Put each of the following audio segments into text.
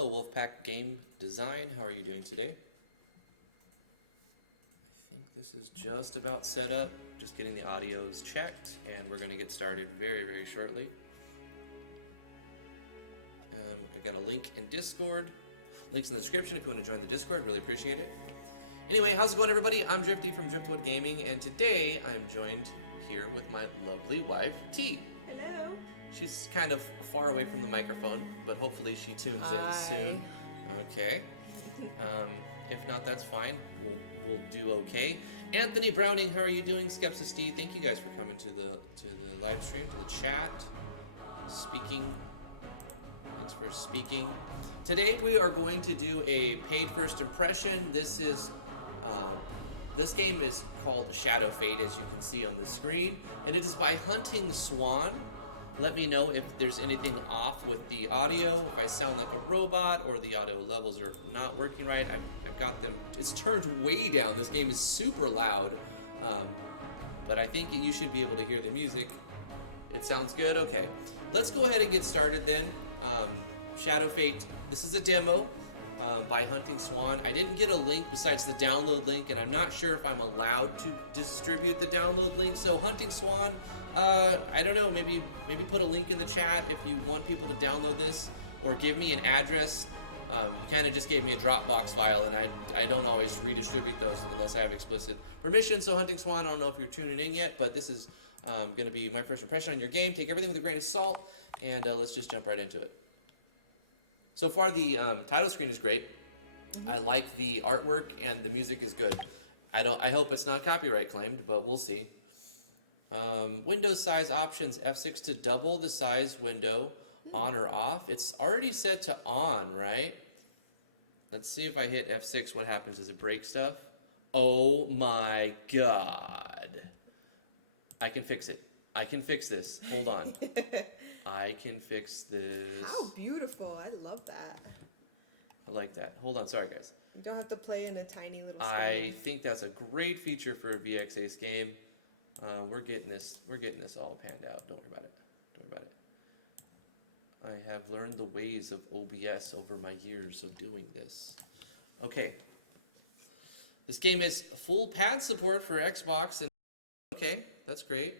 Hello, Wolfpack Game Design. How are you doing today? I think this is just about set up. Just getting the audios checked, and we're going to get started very, very shortly. I got a link in Discord. Links in the description if you want to join the Discord. Really appreciate it. Anyway, how's it going, everybody? I'm Drifty from Driftwood Gaming, and today I'm joined here with my lovely wife, T. Hello. She's kind of far away from the microphone, but hopefully she tunes in soon. Okay. If not, that's fine. We'll do okay. Anthony Browning, how are you doing? Skepsis D, thank you guys for coming to the live stream, to the chat, speaking. Thanks for speaking. Today we are going to do a paid first impression. This game is called Shadow Fate, as you can see on the screen, and it is by Hunting Swan. Let me know if there's anything off with the audio, if I sound like a robot, or the audio levels are not working right. I've got them, it's turned way down. This game is super loud, but I think you should be able to hear the music. It sounds good? Okay. Let's go ahead and get started then. Shadow Fate, this is a demo by Hunting Swan. I didn't get a link besides the download link, and I'm not sure if I'm allowed to distribute the download link. So Hunting Swan, I don't know, maybe put a link in the chat if you want people to download this, or give me an address. You kind of just gave me a Dropbox file, and I don't always redistribute those unless I have explicit permission. So Hunting Swan, I don't know if you're tuning in yet, but this is going to be my first impression on your game. Take everything with a grain of salt, and let's just jump right into it. So far, the title screen is great. I like the artwork, and the music is good. I hope it's not copyright claimed, but we'll see. Window size options, F6 to double the size window, on or off. It's already set to on, right? Let's see if I hit F6, what happens? Does it break stuff? Oh my god. I can fix it. I can fix this. Hold on. I can fix this. How beautiful. I love that. I like that. Hold on. Sorry, guys. You don't have to play in a tiny little screen. I think that's a great feature for a VXAce game. We're getting this all panned out. Don't worry about it. Don't worry about it. I have learned the ways of OBS over my years of doing this. Okay. This game is full pad support for Xbox, and okay, that's great.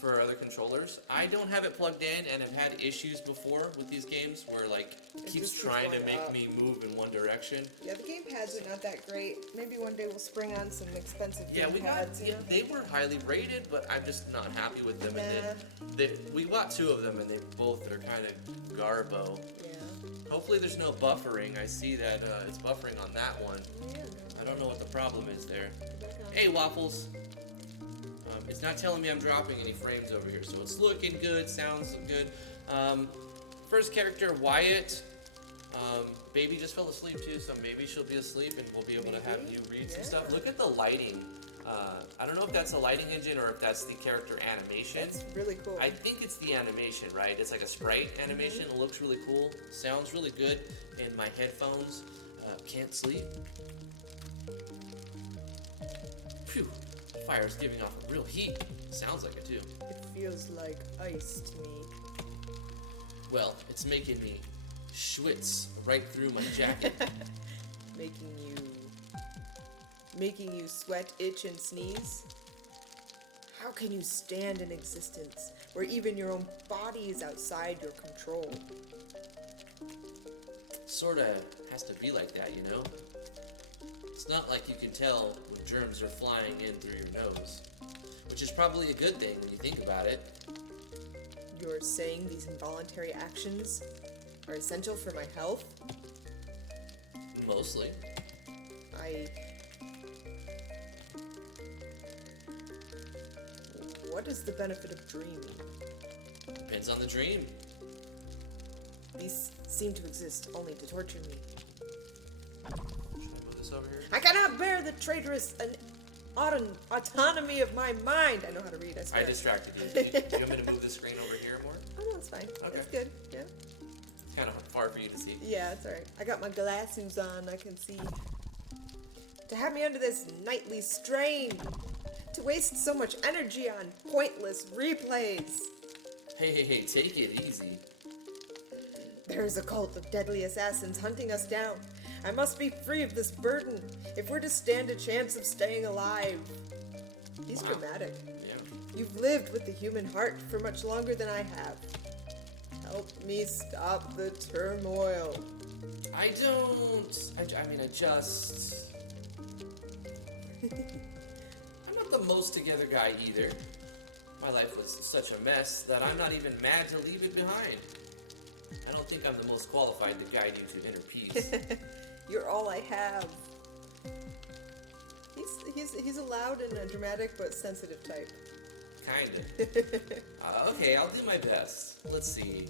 For other controllers, I don't have it plugged in, and I've had issues before with these games where like it keeps trying to make me move in one direction. Yeah, the game pads are not that great. Maybe one day we'll spring on some expensive game pads. They were highly rated, but I'm just not happy with them. And we got two of them, and they both are kind of garbo. Yeah. Hopefully there's no buffering. I see that it's buffering on that one. Yeah. I don't know what the problem is there. Hey, Waffles. It's not telling me I'm dropping any frames over here, so it's looking good, sounds good. First character, Wyatt. Baby just fell asleep too, so maybe she'll be asleep and we'll be able to have you read some stuff. Look at the lighting. I don't know if that's a lighting engine or if that's the character animation. That's really cool. I think it's the animation, right? It's like a sprite animation. It looks really cool. Sounds really good in my headphones. Can't sleep. Phew. Fire's giving off a real heat. Sounds like it too. It feels like ice to me. Well, it's making me schwitz right through my jacket. Making you sweat, itch, and sneeze? How can you stand in existence where even your own body is outside your control? Sorta has to be like that, you know? It's not like you can tell when germs are flying in through your nose, which is probably a good thing when you think about it. You're saying these involuntary actions are essential for my health? Mostly. What is the benefit of dreaming? Depends on the dream. These seem to exist only to torture me. Over here. I cannot bear the traitorous autonomy of my mind. I know how to read, I swear. I distracted you. Do you want me to move the screen over here more? Oh, no, it's fine. Okay. It's good, yeah. It's kind of far for you to see. Yeah, it's alright. I got my glasses on, I can see. To have me under this nightly strain. To waste so much energy on pointless replays. Hey, take it easy. There is a cult of deadly assassins hunting us down. I must be free of this burden if we're to stand a chance of staying alive. He's dramatic. Yeah. You've lived with the human heart for much longer than I have. Help me stop the turmoil. I just... I'm not the most together guy either. My life was such a mess that I'm not even mad to leave it behind. I don't think I'm the most qualified to guide you to inner peace. You're all I have. He's a loud and a dramatic but sensitive type. Kinda. Okay, I'll do my best. Let's see.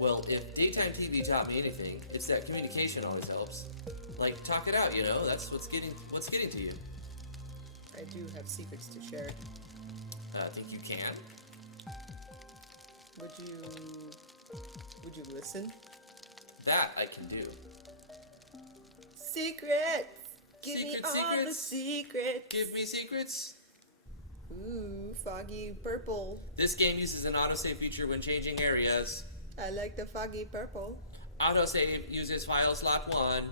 Well, if daytime TV taught me anything, it's that communication always helps. Like, talk it out, you know? That's what's getting to you. I do have secrets to share. Think you can? Would you listen? That I can do. Secrets! Give me all the secrets! Give me secrets! Ooh, foggy purple. This game uses an autosave feature when changing areas. I like the foggy purple. Autosave uses file slot 1.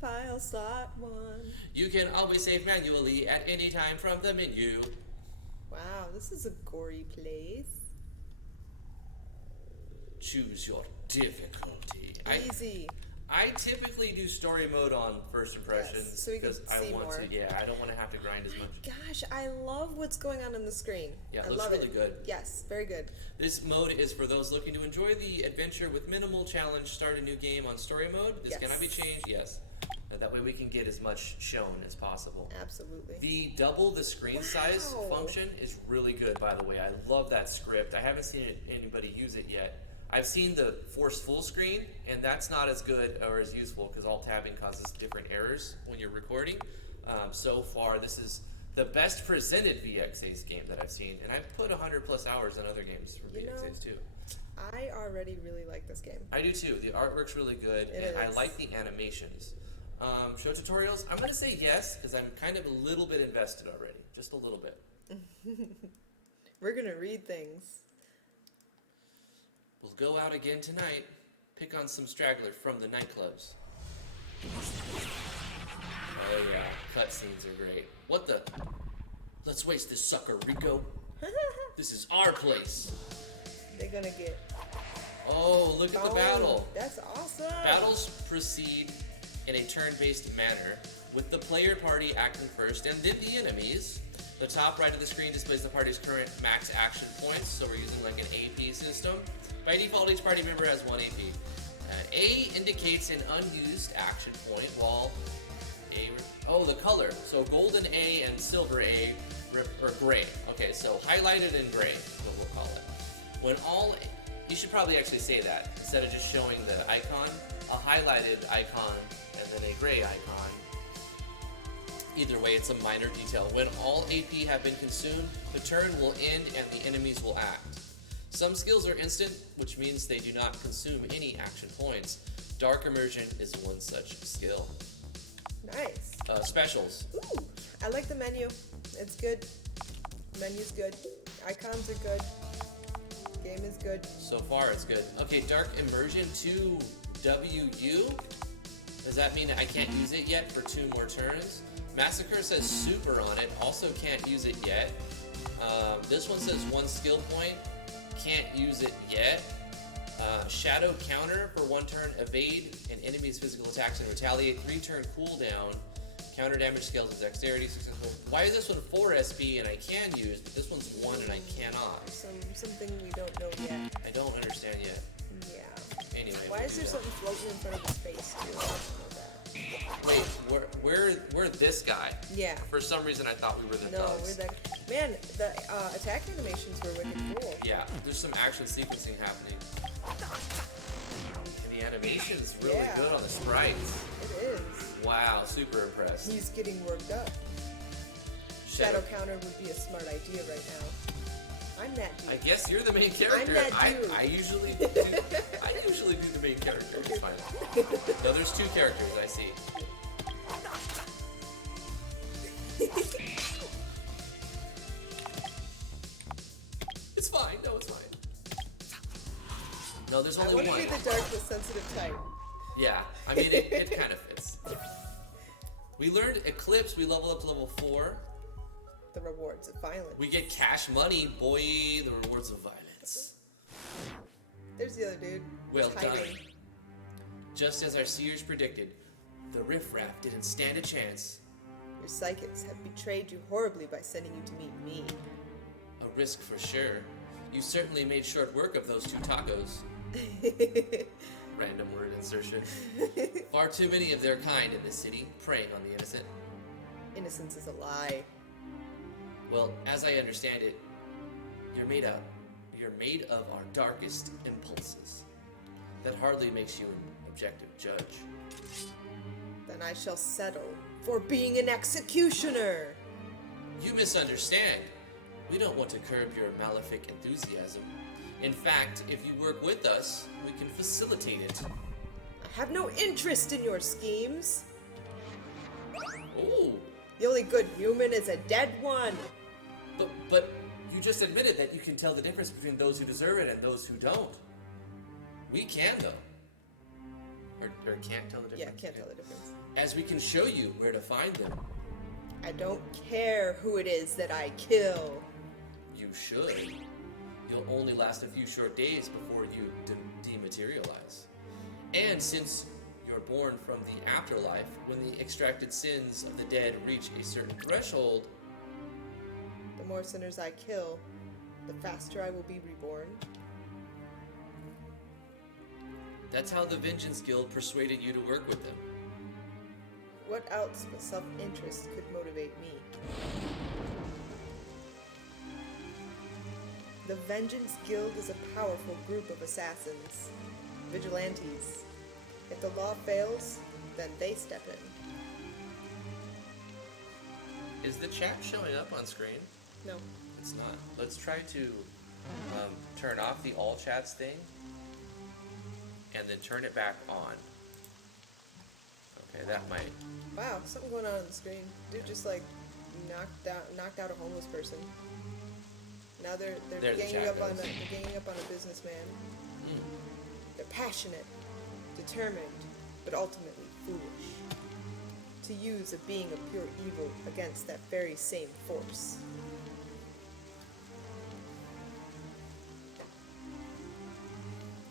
File slot 1. You can always save manually at any time from the menu. Wow, this is a gory place. Choose your difficulty. Easy. I typically do story mode on first impressions Yes, so you can see more. I don't want to have to grind as much. Gosh, I love what's going on the screen. Yeah, it I looks love really good. Yes, very good. This mode is for those looking to enjoy the adventure with minimal challenge. Start a new game on story mode. This Yes. cannot be changed. Yes. That way we can get as much shown as possible. Absolutely. The double the screen size function is really good, by the way. I love that script. I haven't seen anybody use it yet. I've seen the force full screen, and that's not as good or as useful because alt tabbing causes different errors when you're recording. So far, this is the best presented VXA's game that I've seen, and I've put 100+ hours in other games for VXA's too. I already really like this game. I do too. The artwork's really good, and I like the animations. Show tutorials, I'm going to say yes because I'm kind of a little bit invested already. Just a little bit. We're going to read things. We'll go out again tonight, pick on some stragglers from the nightclubs. Oh yeah, cutscenes are great. What the? Let's waste this sucker, Rico. This is our place. They're gonna get... Oh, look at the battle. That's awesome. Battles proceed in a turn-based manner, with the player party acting first and then the enemies. The top right of the screen displays the party's current max action points, so we're using like an AP system. By default, each party member has 1 AP. A indicates an unused action point, while the color. So golden A and silver A, or gray. Okay, so highlighted and gray is what we'll call it. You should probably actually say that, instead of just showing the icon, a highlighted icon and then a gray icon. Either way, it's a minor detail. When all AP have been consumed, the turn will end and the enemies will act. Some skills are instant, which means they do not consume any action points. Dark Immersion is one such skill. Nice. Specials. Ooh, I like the menu. It's good. Menu's good. Icons are good. Game is good. So far, it's good. Okay, Dark Immersion 2WU. Does that mean I can't use it yet for 2 more turns? Massacre says super on it. Also can't use it yet. This one says 1 skill point. Can't use it yet. Shadow counter for 1 turn, evade an enemy's physical attacks and retaliate. 3 turn cooldown. Counter damage scales with dexterity. Successful. Why is this one 4 SP and I can use, but this one's 1 and I cannot? Something we don't know yet. I don't understand yet. Yeah. Anyway. Why is there something floating in front of his face too? I don't know that. Wait, we're this guy. Yeah. For some reason I thought we were the No, thugs. we're that. Man, the attack animations were wicked cool. Yeah, there's some action sequencing happening. And the animation's really good on the sprites. It is. Wow, super impressed. He's getting worked up. Shadow counter would be a smart idea right now. I'm that dude. I guess you're the main character. I'm that dude. I usually do the main character. It's fine. No, there's 2 characters I see. It's fine. No, it's fine. No, there's I only want one. to be the darkness sensitive type. Yeah, I mean, it kind of fits. We learned Eclipse, we level up to level 4. The rewards of violence. We get cash money, boy, the rewards of violence. There's the other dude. Well He's done. hiding. Just as our seers predicted, the riffraff didn't stand a chance. Your psychics have betrayed you horribly by sending you to meet me. A risk for sure. You certainly made short work of those 2 tacos. Random word insertion. Far too many of their kind in this city, preying on the innocent. Innocence is a lie. Well, as I understand it, you're made of our darkest impulses. That hardly makes you an objective judge. Then I shall settle for being an executioner. You misunderstand. We don't want to curb your malefic enthusiasm. In fact, if you work with us, we can facilitate it. I have no interest in your schemes. Oh, The only good human is a dead one. but you just admitted that you can tell the difference between those who deserve it and those who don't. We can, though. Or can't tell the difference. Yeah, can't tell the difference. As we can show you where to find them. I don't care who it is that I kill. You should. You'll only last a few short days before you dematerialize. And since you're born from the afterlife, when the extracted sins of the dead reach a certain threshold, The more sinners I kill, the faster I will be reborn. that's how the Vengeance Guild persuaded you to work with them. What else but self-interest could motivate me? The Vengeance Guild is a powerful group of assassins, vigilantes. If the law fails, then they step in. Is the chat showing up on screen? No. It's not. Let's try to turn off the all chats thing and then turn it back on. Okay, that might. Wow, something going on the screen. Dude just like knocked out a homeless person. Now they're There the ganging chat up on goes. they're ganging up on a businessman. They're passionate, determined, but ultimately foolish. To use a being of pure evil against that very same force.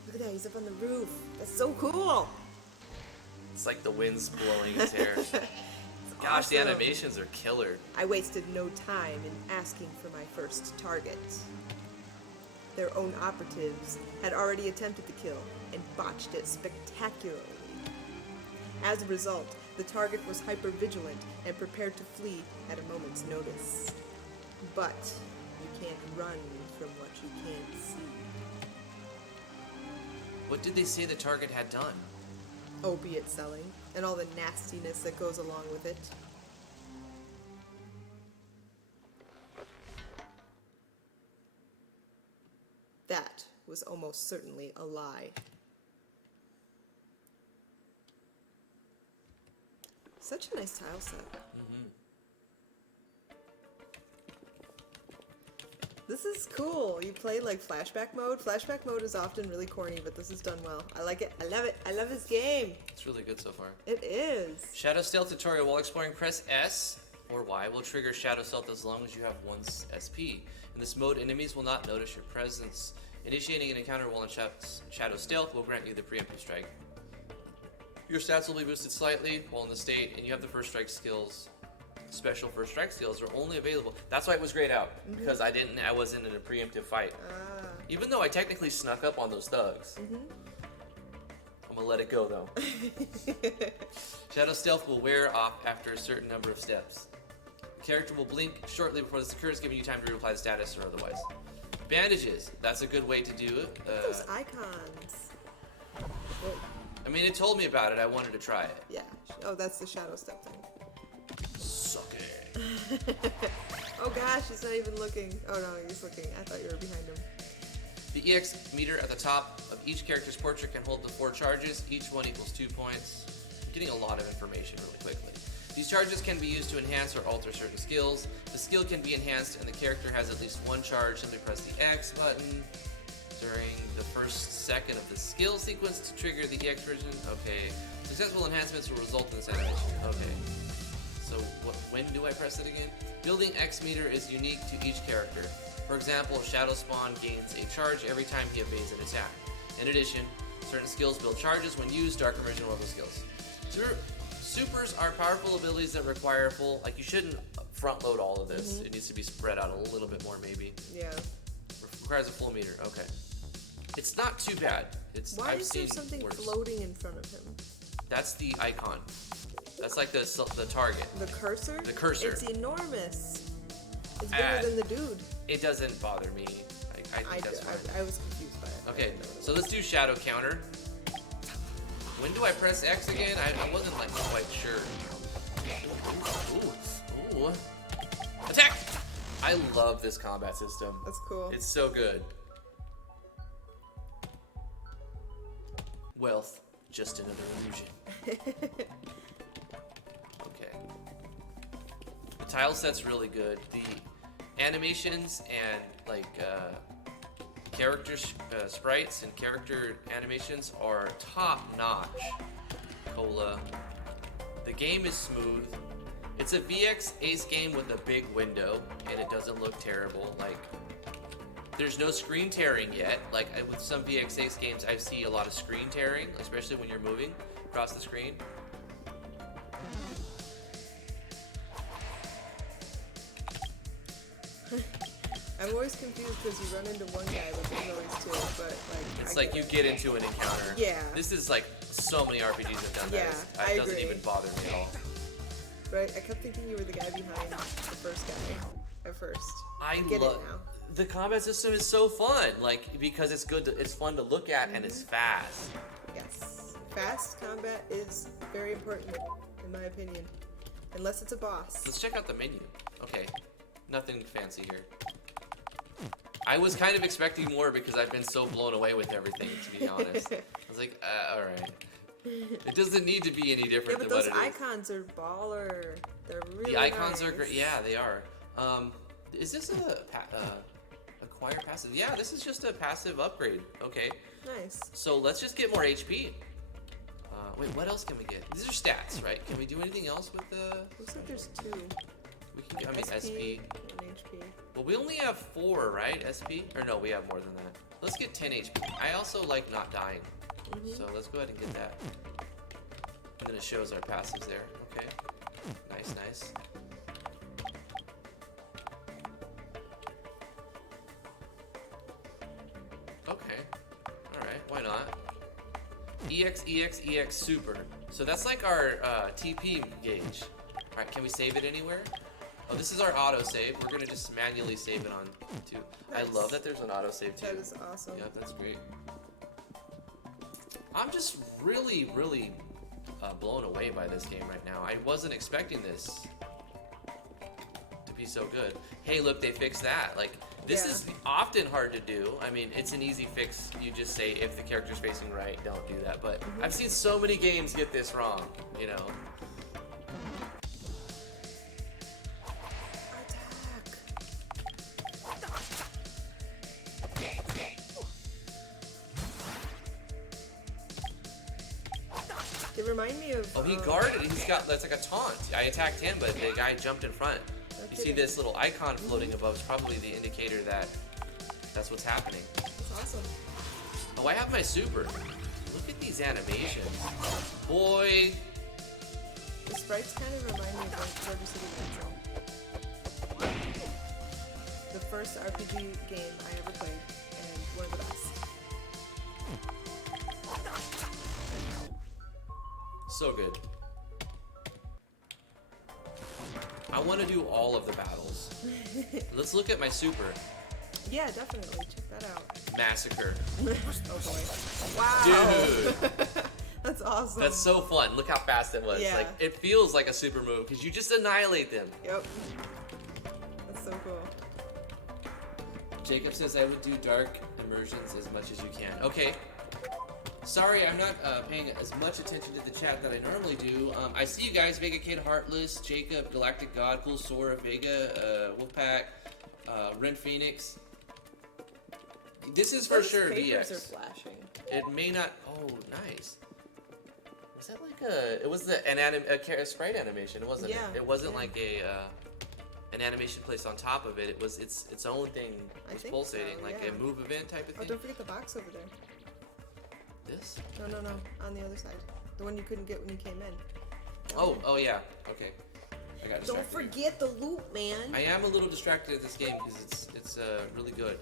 Look at that, he's up on the roof. That's so cool! It's like the wind's blowing his hair. Gosh, the awesome. animations are killer. I wasted no time in asking for my first target. Their own operatives had already attempted the kill and botched it spectacularly. As a result, the target was hyper-vigilant and prepared to flee at a moment's notice. But you can't run from what you can't see. What did they say the target had done? Opiate selling, and all the nastiness that goes along with it. That was almost certainly a lie. Such a nice tile set. This is cool. You play like flashback mode. Flashback mode is often really corny, but this is done well. I like it. I love it. I love this game. It's really good so far. It is. Shadow Stealth tutorial. While exploring, press S or Y will trigger Shadow Stealth as long as you have 1 SP. In this mode, enemies will not notice your presence. Initiating an encounter while in Shadow Stealth will grant you the preemptive strike. Your stats will be boosted slightly while in the state, and you have the first strike skills. Special first strike skills are only available. That's why it was grayed out, because I wasn't in a preemptive fight. Even though I technically snuck up on those thugs. I'm gonna let it go though. Shadow Stealth will wear off after a certain number of steps. The character will blink shortly before this occurs, giving you time to reapply the status or otherwise. Bandages. That's a good way to do it. Those icons. What? I mean, it told me about it. I wanted to try it. Yeah. Oh, that's the shadow step thing. Suck it. Oh gosh, he's not even looking. Oh no, he's looking. I thought you were behind him. The EX meter at the top of each character's portrait can hold the 4 charges. Each one equals 2 points. I'm getting a lot of information really quickly. These charges can be used to enhance or alter certain skills. The skill can be enhanced and the character has at least 1 charge. Simply press the X button during the first second of the skill sequence to trigger the EX version. Okay. Successful enhancements will result in this animation. Okay. So when do I press it again? Building X meter is unique to each character. For example, Shadow Spawn gains a charge every time he evades an attack. In addition, certain skills build charges when used. Dark Immersion level skills. Supers are powerful abilities that require full. Like, you shouldn't front load all of this. It needs to be spread out a little bit more, maybe. Yeah. Requires a full meter. Okay. It's not too bad. Why I've is there seen something worse. floating in front of him? That's the icon. That's like the target. The cursor? The cursor. It's enormous. It's bigger than the dude. It doesn't bother me. I think that's fine. I was confused by it. Okay, so let's do shadow counter. When do I press X again? I wasn't like quite sure. Ooh. Attack! I love this combat system. That's cool. It's so good. Wealth, just another illusion. Okay. The tile set's really good. The animations and like character sprites and character animations are top notch. Cola. The game is smooth. It's a VX Ace game with a big window, and it doesn't look terrible. Like, there's no screen tearing yet. Like, with some VX Ace games, I see a lot of screen tearing, especially when you're moving across the screen. I'm always confused because you run into one guy, but there's always two. But like, It's like you get into an encounter. Yeah. This is like so many RPGs have done Yeah, that. I It doesn't agree. even bother me at all. But I kept thinking you were the guy behind the first guy at first. I get love it now. the combat system is so fun. Like, because it's good. It's fun to look at and it's fast. Yes. Fast combat is very important, in my opinion. Unless it's a boss. Let's check out the menu. Okay, nothing fancy here. I was kind of expecting more because I've been so blown away with everything, to be honest. I was like, all right. It doesn't need to be any Yeah, different but than those what it is. icons are baller. They're really The icons are nice. great. Yeah, they are. Is this a acquire passive? Yeah, this is just a passive upgrade. Okay. Nice. So let's just get more HP. Wait, what else can we get? These are stats, right? Can we do anything else with the? Looks like there's two. We can get, I mean, SP. And HP. Well, we only have 4, right? SP? Or no, we have more than that. Let's get 10 HP. I also like not dying. So let's go ahead and get that. And then it shows our passives there. Okay. Nice. Okay. Alright, why not? EX super. So that's like our TP gauge. Alright, can we save it anywhere? Oh, this is our autosave. We're gonna just manually save it on 2. Nice. I love that there's an autosave too. That is awesome. Yeah, that's great. I'm just really blown away by this game right now. I wasn't expecting this to be so good. Hey, look, they fixed that. Like, this is often hard to do. I mean, it's an easy fix. You just say, if the character's facing right, don't do that. But I've seen so many games get this wrong, you know. They remind me of. Oh, he guarded. He's got, that's like a taunt. I attacked him, but the guy jumped in front. You see this little icon floating above is probably the indicator that that's what's happening. That's awesome. Oh, I have my super. Look at these animations. Boy. The sprites kind of remind me of like River City Ransom. The first RPG game I ever played, and one of the best. So good. I want to do all of the battles. Let's look at my super. Yeah, definitely. Check that out. Massacre. Oh boy. Wow. Dude. That's awesome. That's so fun. Look how fast it was. Yeah. Like, it feels like a super move because you just annihilate them. Yep. That's so cool. Jacob says I would do dark immersions as much as you can. Okay. Sorry, I'm not paying as much attention to the chat that I normally do. I see you guys, Vega Kid, Heartless, Jacob, Galactic God, Cool Sora, Vega, Wolfpack, Ren Phoenix, This is for Those sure papers are VX. flashing. It may not. Oh, nice. Was that like a? It was a sprite animation. It wasn't. Yeah, It wasn't yeah. like an animation placed on top of it. It was its own thing. I Was think pulsating, so, like yeah. a move event type of Oh, thing. don't forget the box over there. This? No, on the other side. The one you couldn't get when you came in. Oh yeah. Okay. I got Don't distracted. forget the loop, man. I am a little distracted at this game because it's really good.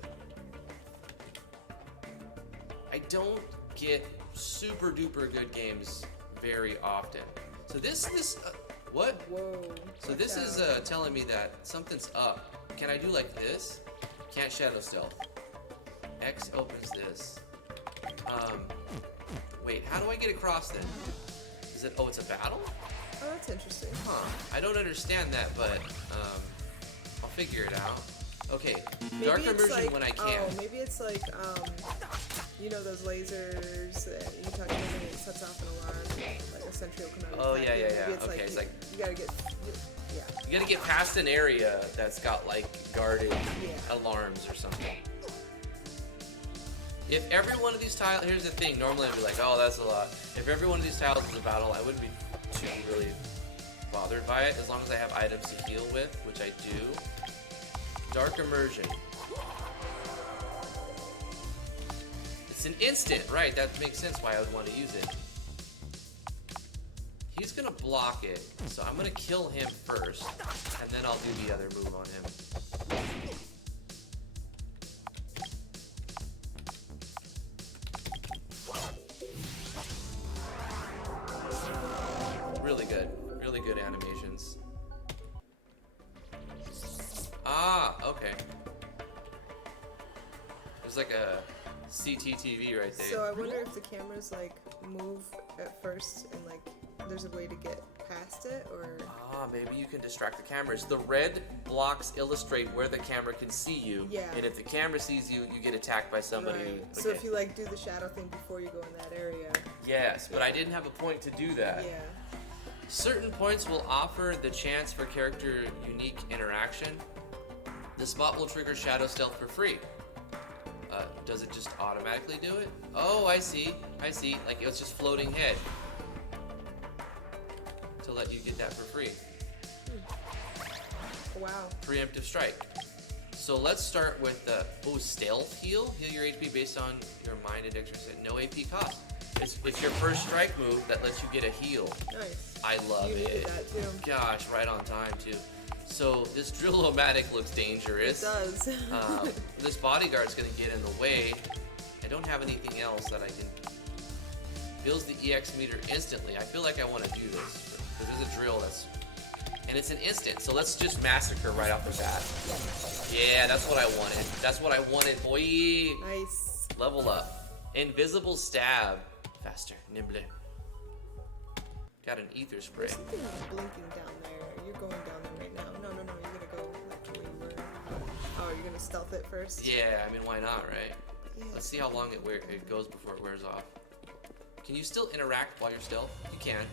I don't get super duper good games very often. So this what? Whoa. So this is telling me that something's up. Can I do like this? Can't shadow stealth. X opens this. Wait, how do I get across then? Is it? Oh, it's a battle? Oh, that's interesting. Huh. I don't understand that, but I'll figure it out. Okay, Maybe dark it's immersion like, when I can. Oh, maybe it's like, you know those lasers that you touch them and it sets off an alarm, like a sentry will come out. Oh, and yeah, attack you. yeah, Maybe yeah. it's Okay, like, it's you, like- you gotta get, yeah. You gotta get past an area that's got like guarded Yeah. alarms or something. If every one of these tiles, here's the thing, normally I'd be like, oh, that's a lot. If every one of these tiles is a battle, I wouldn't be too really bothered by it, as long as I have items to heal with, which I do. Dark immersion. It's an instant, right? That makes sense why I would want to use it. He's gonna block it, so I'm gonna kill him first, and then I'll do the other move on him. Really good animations. Ah, okay. There's like a CCTV right there. So I wonder if the cameras like move at first and like there's a way to get past it, or Ah, maybe you can distract the cameras. The red blocks illustrate where the camera can see you. Yeah. And if the camera sees you, you get attacked by somebody. right. who- So okay. if you like do the shadow thing before you go in that area, Yes, but I didn't have a point to do that. yeah. Certain points will offer the chance for character unique interaction. The spot will trigger shadow stealth for free. Does it just automatically do it? Oh, I see. Like it was just floating head to let you get that for free. Wow. Preemptive strike. So let's start with the stealth heal. Heal your HP based on your mind and dexterity. No AP cost. It's your first strike move that lets you get a heal. Nice. I love You it. needed that too. Gosh, right on time too. So this drill-o-matic looks dangerous. It does. This bodyguard's gonna get in the way. I don't have anything else that I can. Fills the EX meter instantly. I feel like I want to do this because there's a drill that's, and it's an instant. So let's just massacre right off the bat. Yeah, that's what I wanted. That's what I wanted, boy. Nice. Level up. Invisible stab. Faster, nimbler. Got an ether spray. There's something blinking down there. You're going down there right now. No, you're gonna go like the way you were. Oh, you're gonna stealth it first? Yeah, I mean, why not, right? Yeah. Let's see how long it goes before it wears off. Can you still interact while you're stealth? You can.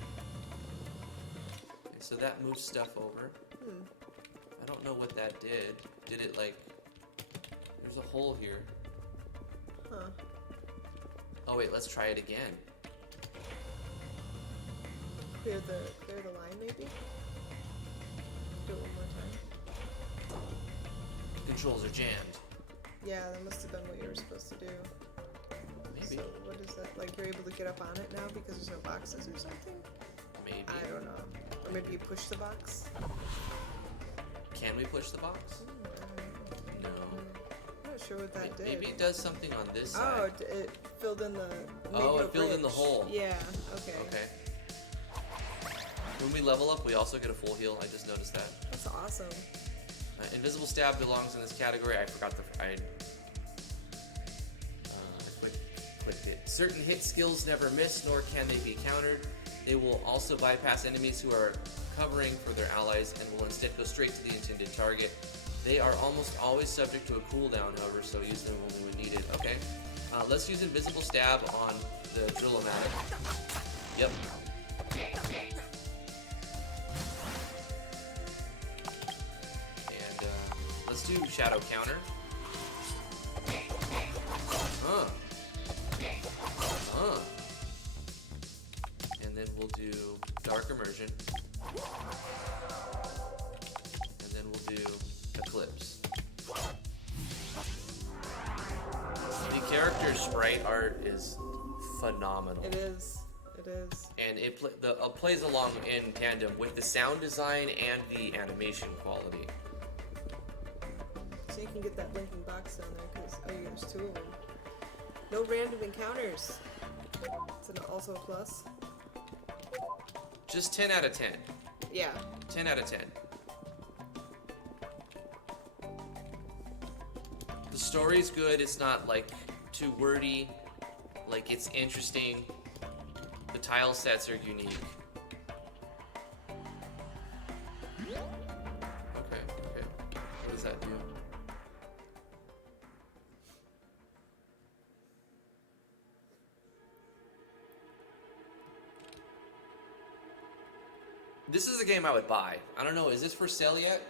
Okay, so that moves stuff over. I don't know what that did. Did it like... There's a hole here. Huh. Oh wait, let's try it again. Clear the line maybe? Do it one more time. Controls are jammed. Yeah, that must have been what you were supposed to do. Maybe. So what is that? Like you're able to get up on it now because there's no boxes or something? Maybe. I don't know. Or maybe you push the box? Can we push the box? No. I'm not sure what that did. Maybe it does something on this side. Oh, it filled in the... Oh, maybe it filled in the bridge. hole. Yeah, okay. Okay. When we level up, we also get a full heal. I just noticed that. That's awesome. Invisible stab belongs in this category. I forgot I clicked it. Certain hit skills never miss, nor can they be countered. They will also bypass enemies who are covering for their allies and will instead go straight to the intended target. They are almost always subject to a cooldown, however, so use them only when needed. Okay. Let's use invisible stab on the drill-o-matic. Yep. And let's do shadow counter. And then we'll do Dark Immersion. And then we'll do Eclipse. The character sprite art is phenomenal. It is. It is. And it plays along in tandem with the sound design and the animation quality. So you can get that blinking box down there because there's 2 of them. No random encounters. It's also a plus. Just 10 out of 10. Yeah. 10 out of 10. The story's good. It's not like too wordy. Like it's interesting. The tile sets are unique. Okay. What does that do? This is a game I would buy. I don't know, is this for sale yet?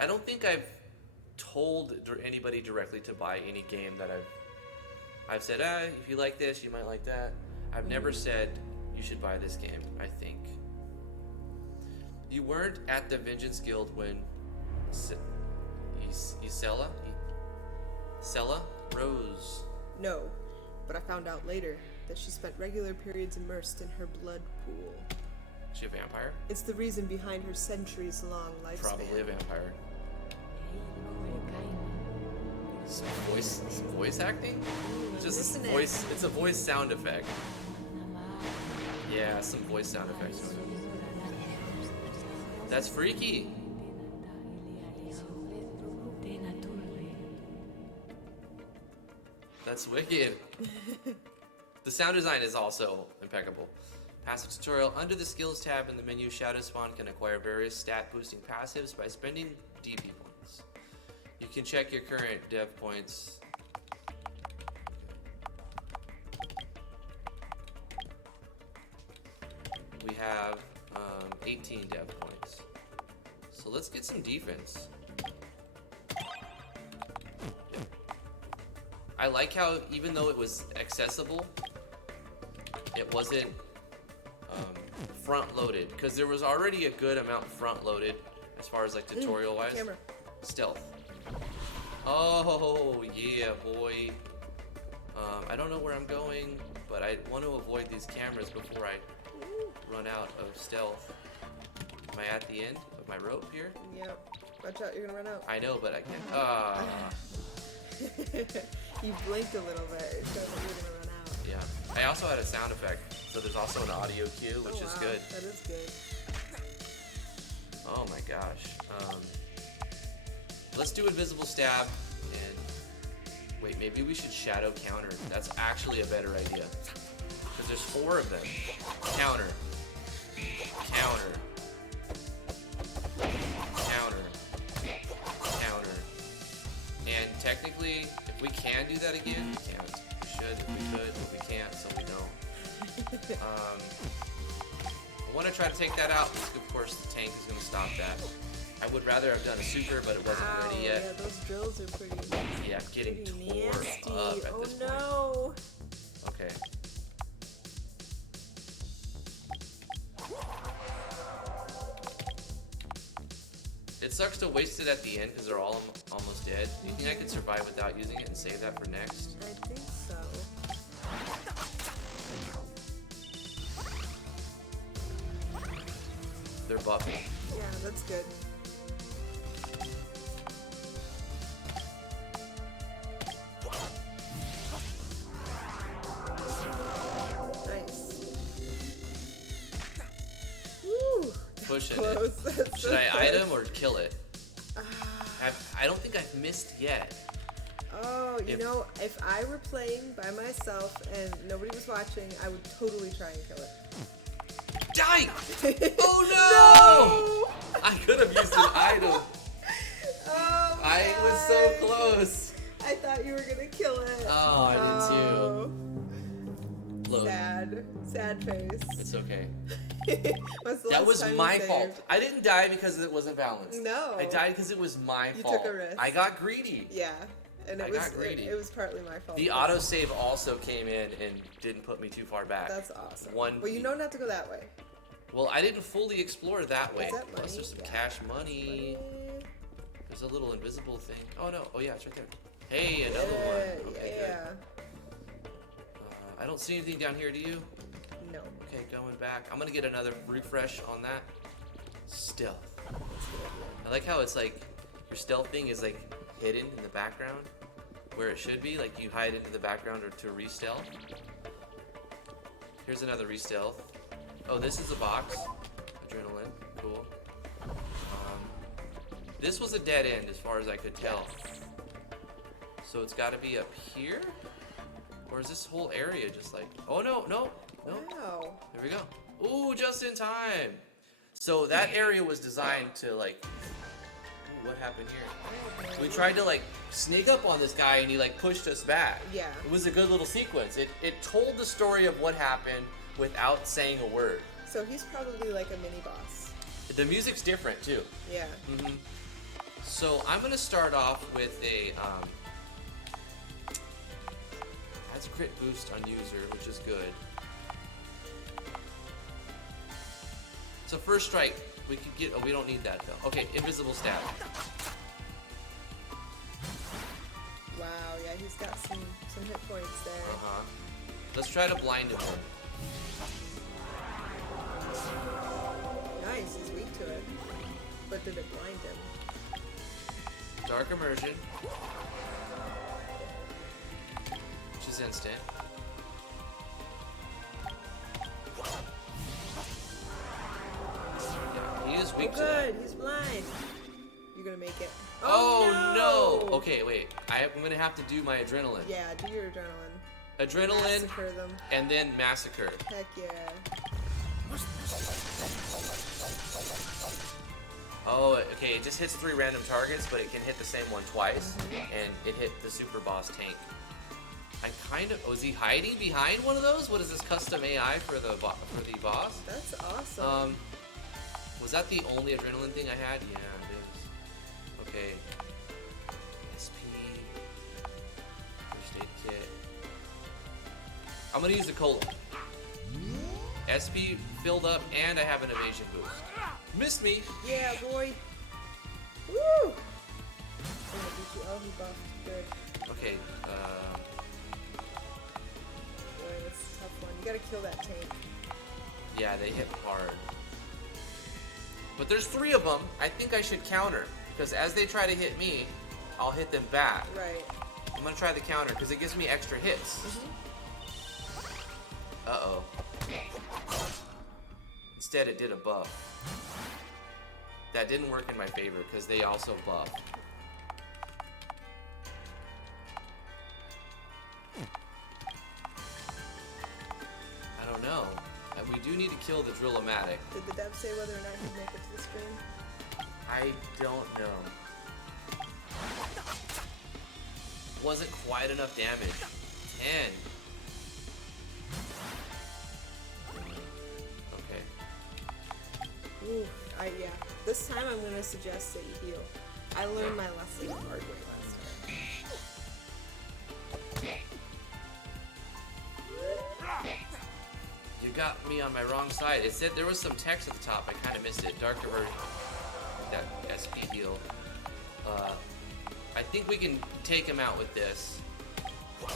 I don't think I've told anybody directly to buy any game that I've said, if you like this, you might like that. I've never said you should buy this game, I think. You weren't at the Vengeance Guild when Sella Rose. No, but I found out later that she spent regular periods immersed in her blood pool. Is she a vampire? It's the reason behind her centuries-long lifespan. Probably a vampire. Some voice acting? Just voice. It's a voice sound effect. Yeah, some voice sound effects. That's freaky. That's wicked. The sound design is also impeccable. Passive tutorial. Under the skills tab in the menu, Shadow Swan can acquire various stat boosting passives by spending DP points. You can check your current dev points. We have 18 dev points. So let's get some defense. I like how even though it was accessible, it wasn't front-loaded, because there was already a good amount front-loaded as far as like tutorial-wise. Camera. Stealth. Oh yeah, boy. I don't know where I'm going, but I want to avoid these cameras before I run out of stealth. Am I at the end of my rope here? Yep. Watch out, you're gonna run out. I know, but I can't. You blinked a little bit. It showed that you were gonna run out. Yeah. I also had a sound effect, so there's also an audio cue, which is good. That is good. Oh my gosh. Let's do invisible stab, and wait, maybe we should shadow counter. That's actually a better idea, because there's 4 of them. Counter. Counter. Counter. Counter. And technically, if we can do that again, we can't. We should if we could, but we can't, so we don't. I want to try to take that out, because of course the tank is going to stop that. I would rather have done a super, but it wasn't ready yet. Yeah, those drills are pretty. Yeah, I'm getting tore nasty. up at this point. No. Okay. It sucks to waste it at the end because they're all almost dead. Do you think I could survive without using it and save that for next? I think so. They're buffing. Yeah, that's good. Nice. Woo! Pushing Close. it. That's Should so I close. item or kill it? I don't think I've missed yet. Oh, you know, if I were playing by myself and nobody was watching, I would totally try and kill it. Die! Oh no! I could have used an item. Oh, I was so close. I thought you were gonna kill it. Oh, I did too. Look, Sad. sad. Sad face. It's okay. What's the That last was time you my saved? fault. I didn't die because it wasn't balanced. No. I died because it was my You fault. took a risk. I got greedy. Yeah. And I got greedy. it was partly my fault. The autosave also came in and didn't put me too far back. That's awesome. Well, you know not to go that way. Well, I didn't fully explore that way. Is that Plus, money? there's some Yeah. cash money. There's a little invisible thing. Oh no! Oh yeah, it's right there. Hey, another one. Okay, Yeah. good. I don't see anything down here. Do you? No. Okay, going back. I'm gonna get another refresh on that. Stealth. I like how it's like your stealth thing is like hidden in the background, where it should be. Like you hide into the background or to re-stealth. Here's another re-stealth. Oh, this is a box. Adrenaline. Cool. This was a dead end as far as I could tell. Yes. So it's got to be up here? Or is this whole area just like... Oh, no. Wow. There we go. Ooh, just in time. So that area was designed to like... Ooh, what happened here? We tried to like sneak up on this guy and he like pushed us back. Yeah. It was a good little sequence. It told the story of what happened without saying a word. So he's probably like a mini boss. The music's different too. Yeah. Mm-hmm. So I'm gonna start off with a that's crit boost on user, which is good. So first strike, we could get. Oh, we don't need that though. Okay, invisible stab. Wow. Yeah, he's got some hit points there. Let's try to blind him. Nice. He's weak to it. But did it blind him? Dark immersion, which is instant. Yeah, he is weak to that. Good. He's blind. You're gonna make it. Oh no! Okay, wait. I'm gonna have to do my adrenaline. Yeah, do your adrenaline. Adrenaline, Massacre them. and then massacre. Heck yeah. Oh, okay. It just hits 3 random targets, but it can hit the same one twice, and it hit the super boss tank. I kind of. Was he hiding behind one of those? What is this custom AI for the boss? That's awesome. Was that the only adrenaline thing I had? Yeah, it is. Okay. SP. First aid kit. I'm gonna use the cola. SP filled up, and I have an evasion boost. Missed me. Yeah, boy. Woo! Oh, he buffed. Good. Okay. Boy, that's a tough one. You gotta kill that tank. Yeah, they hit hard. But there's 3 of them. I think I should counter, because as they try to hit me, I'll hit them back. Right. I'm gonna try the counter because it gives me extra hits. Uh-oh. Instead, it did a buff. That didn't work in my favor because they also buff. I don't know. We do need to kill the Drill-O-Matic. Did the dev say whether or not he'd make it to the screen? I don't know. Wasn't quite enough damage. 10. Okay. Ooh, yeah. This time I'm gonna suggest that you heal. I learned my lesson the hard way last time. You got me on my wrong side. It said there was some text at the top. I kind of missed it. Dark Diversion. That SP heal. I think we can take him out with this. There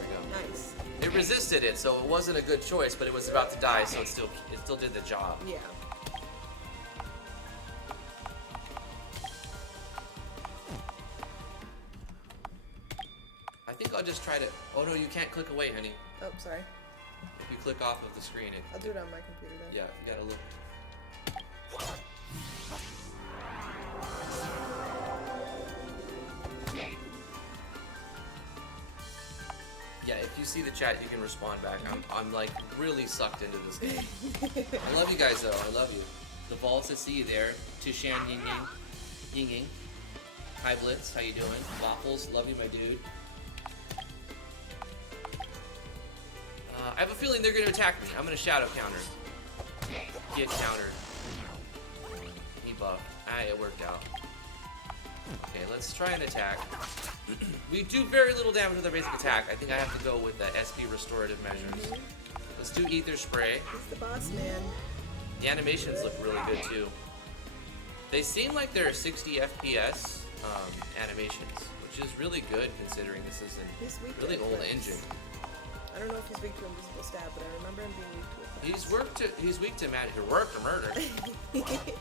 we go. Nice. It resisted it, so it wasn't a good choice, but it was about to die, so it still did the job. Yeah. I think I'll just try to. Oh no, you can't click away, honey. Oh, sorry. If you click off of the screen, I'll do it on my computer then. yeah, you gotta look. Yeah, if you see the chat, you can respond back. I'm like really sucked into this game. I love you guys though. I love you. The Vaults, I see you there. Tushan Ying Ying. Ying Ying. Hi Blitz, how you doing? Waffles, love you, my dude. I have a feeling they're going to attack me. I'm going to shadow counter. Get countered. He buffed. It worked out. Okay, let's try an attack. We do very little damage with our basic attack. I think I have to go with the SP restorative measures. Let's do Ether Spray. It's the boss, man. The animations look really good too. They seem like they're 60 FPS animations, which is really good considering this is a really old engine. I don't know if he's weak to invisible stab, but I remember him being weak to it. He's weak to magic. Murder.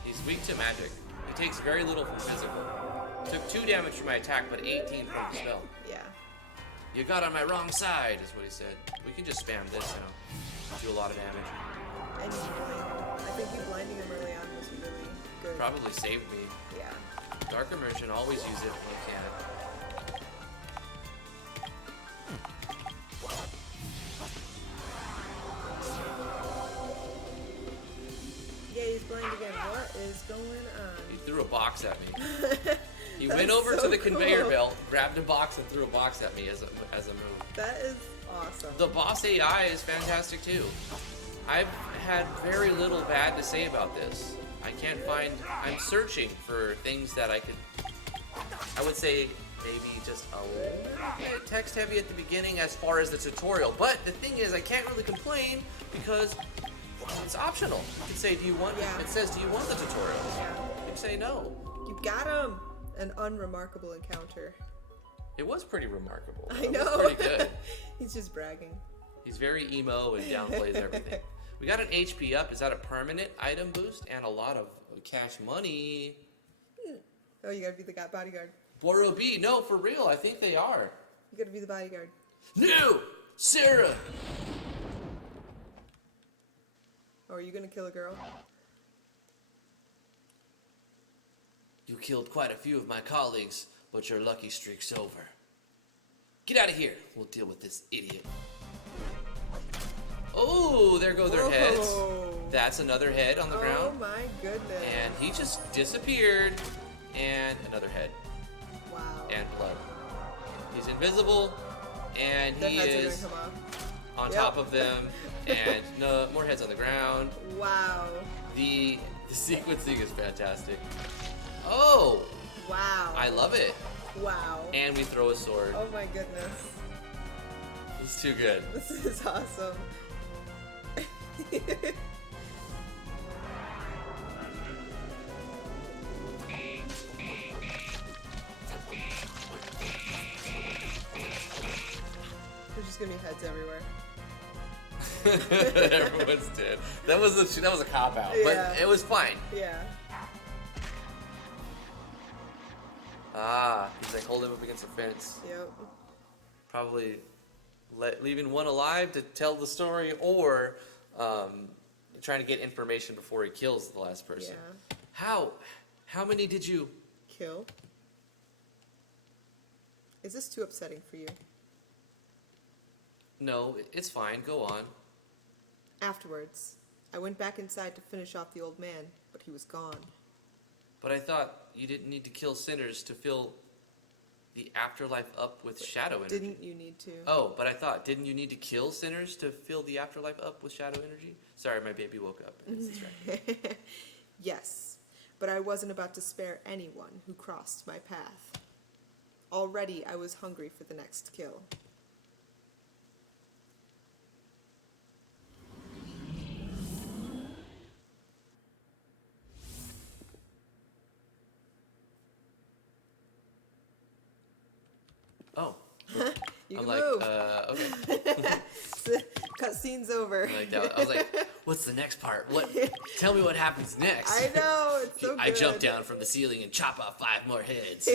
He's weak to magic. He takes very little from physical. Took 2 damage from my attack, but 18 from the spell. Yeah. You got on my wrong side, is what he said. We can just spam this now. Do a lot of damage. And you blind him. I think you blinding him early on was really good. Probably saved me. Yeah. Dark Immersion, always use it when you can. Yeah, he's blind again. What is going on? He threw a box at me. He went over to the conveyor belt, grabbed a box, and threw a box at me as a move. That is awesome. The boss AI is fantastic too. I've had very little bad to say about this. I can't find. I'm searching for things that I would say maybe just a little bit text heavy at the beginning as far as the tutorial. But the thing is, I can't really complain because it's optional. You can say, do you want? Yeah. It says, do you want the tutorial? Yeah. You can say no. You got him. An unremarkable encounter. It was pretty remarkable. I It know. was pretty good. He's just bragging. He's very emo and downplays everything. We got an HP up. Is that a permanent item boost? And a lot of cash money. Oh, you gotta be the bodyguard. Boro B, no, for real. I think they are. You gotta be the bodyguard. No! Sarah! Oh, are you gonna kill a girl? You killed quite a few of my colleagues, but your lucky streak's over. Get out of here. We'll deal with this idiot. Oh, there go their heads. That's another head on the ground. Oh my goodness. And he just disappeared. And another head. Wow. And blood. He's invisible. And Their he heads are is gonna come off. on top of them. And no more heads on the ground. Wow. The sequencing is fantastic. Oh! Wow. I love it. Wow. And we throw a sword. Oh my goodness. It's too good. This is awesome. There's just gonna be heads everywhere. Everyone's dead. That was a cop out, Yeah. but it was fine. Yeah. Ah, he's like holding him up against the fence. Yep. Probably leaving one alive to tell the story, or trying to get information before he kills the last person. Yeah. How many did you? Kill. Is this too upsetting for you? No, it's fine. Go on. Afterwards, I went back inside to finish off the old man, but he was gone. But I thought you didn't need to kill sinners to fill the afterlife up with shadow energy. Didn't you need to? Oh, but I thought, didn't you need to kill sinners to fill the afterlife up with shadow energy? Sorry, my baby woke up. And it's distracting. Yes, but I wasn't about to spare anyone who crossed my path. Already I was hungry for the next kill. Oh. You I'm can like, move. Okay. Cutscene's over. Like that. I was like, what's the next part? Tell me what happens next. I know, it's so good. I jump down from the ceiling and chop off 5 more heads.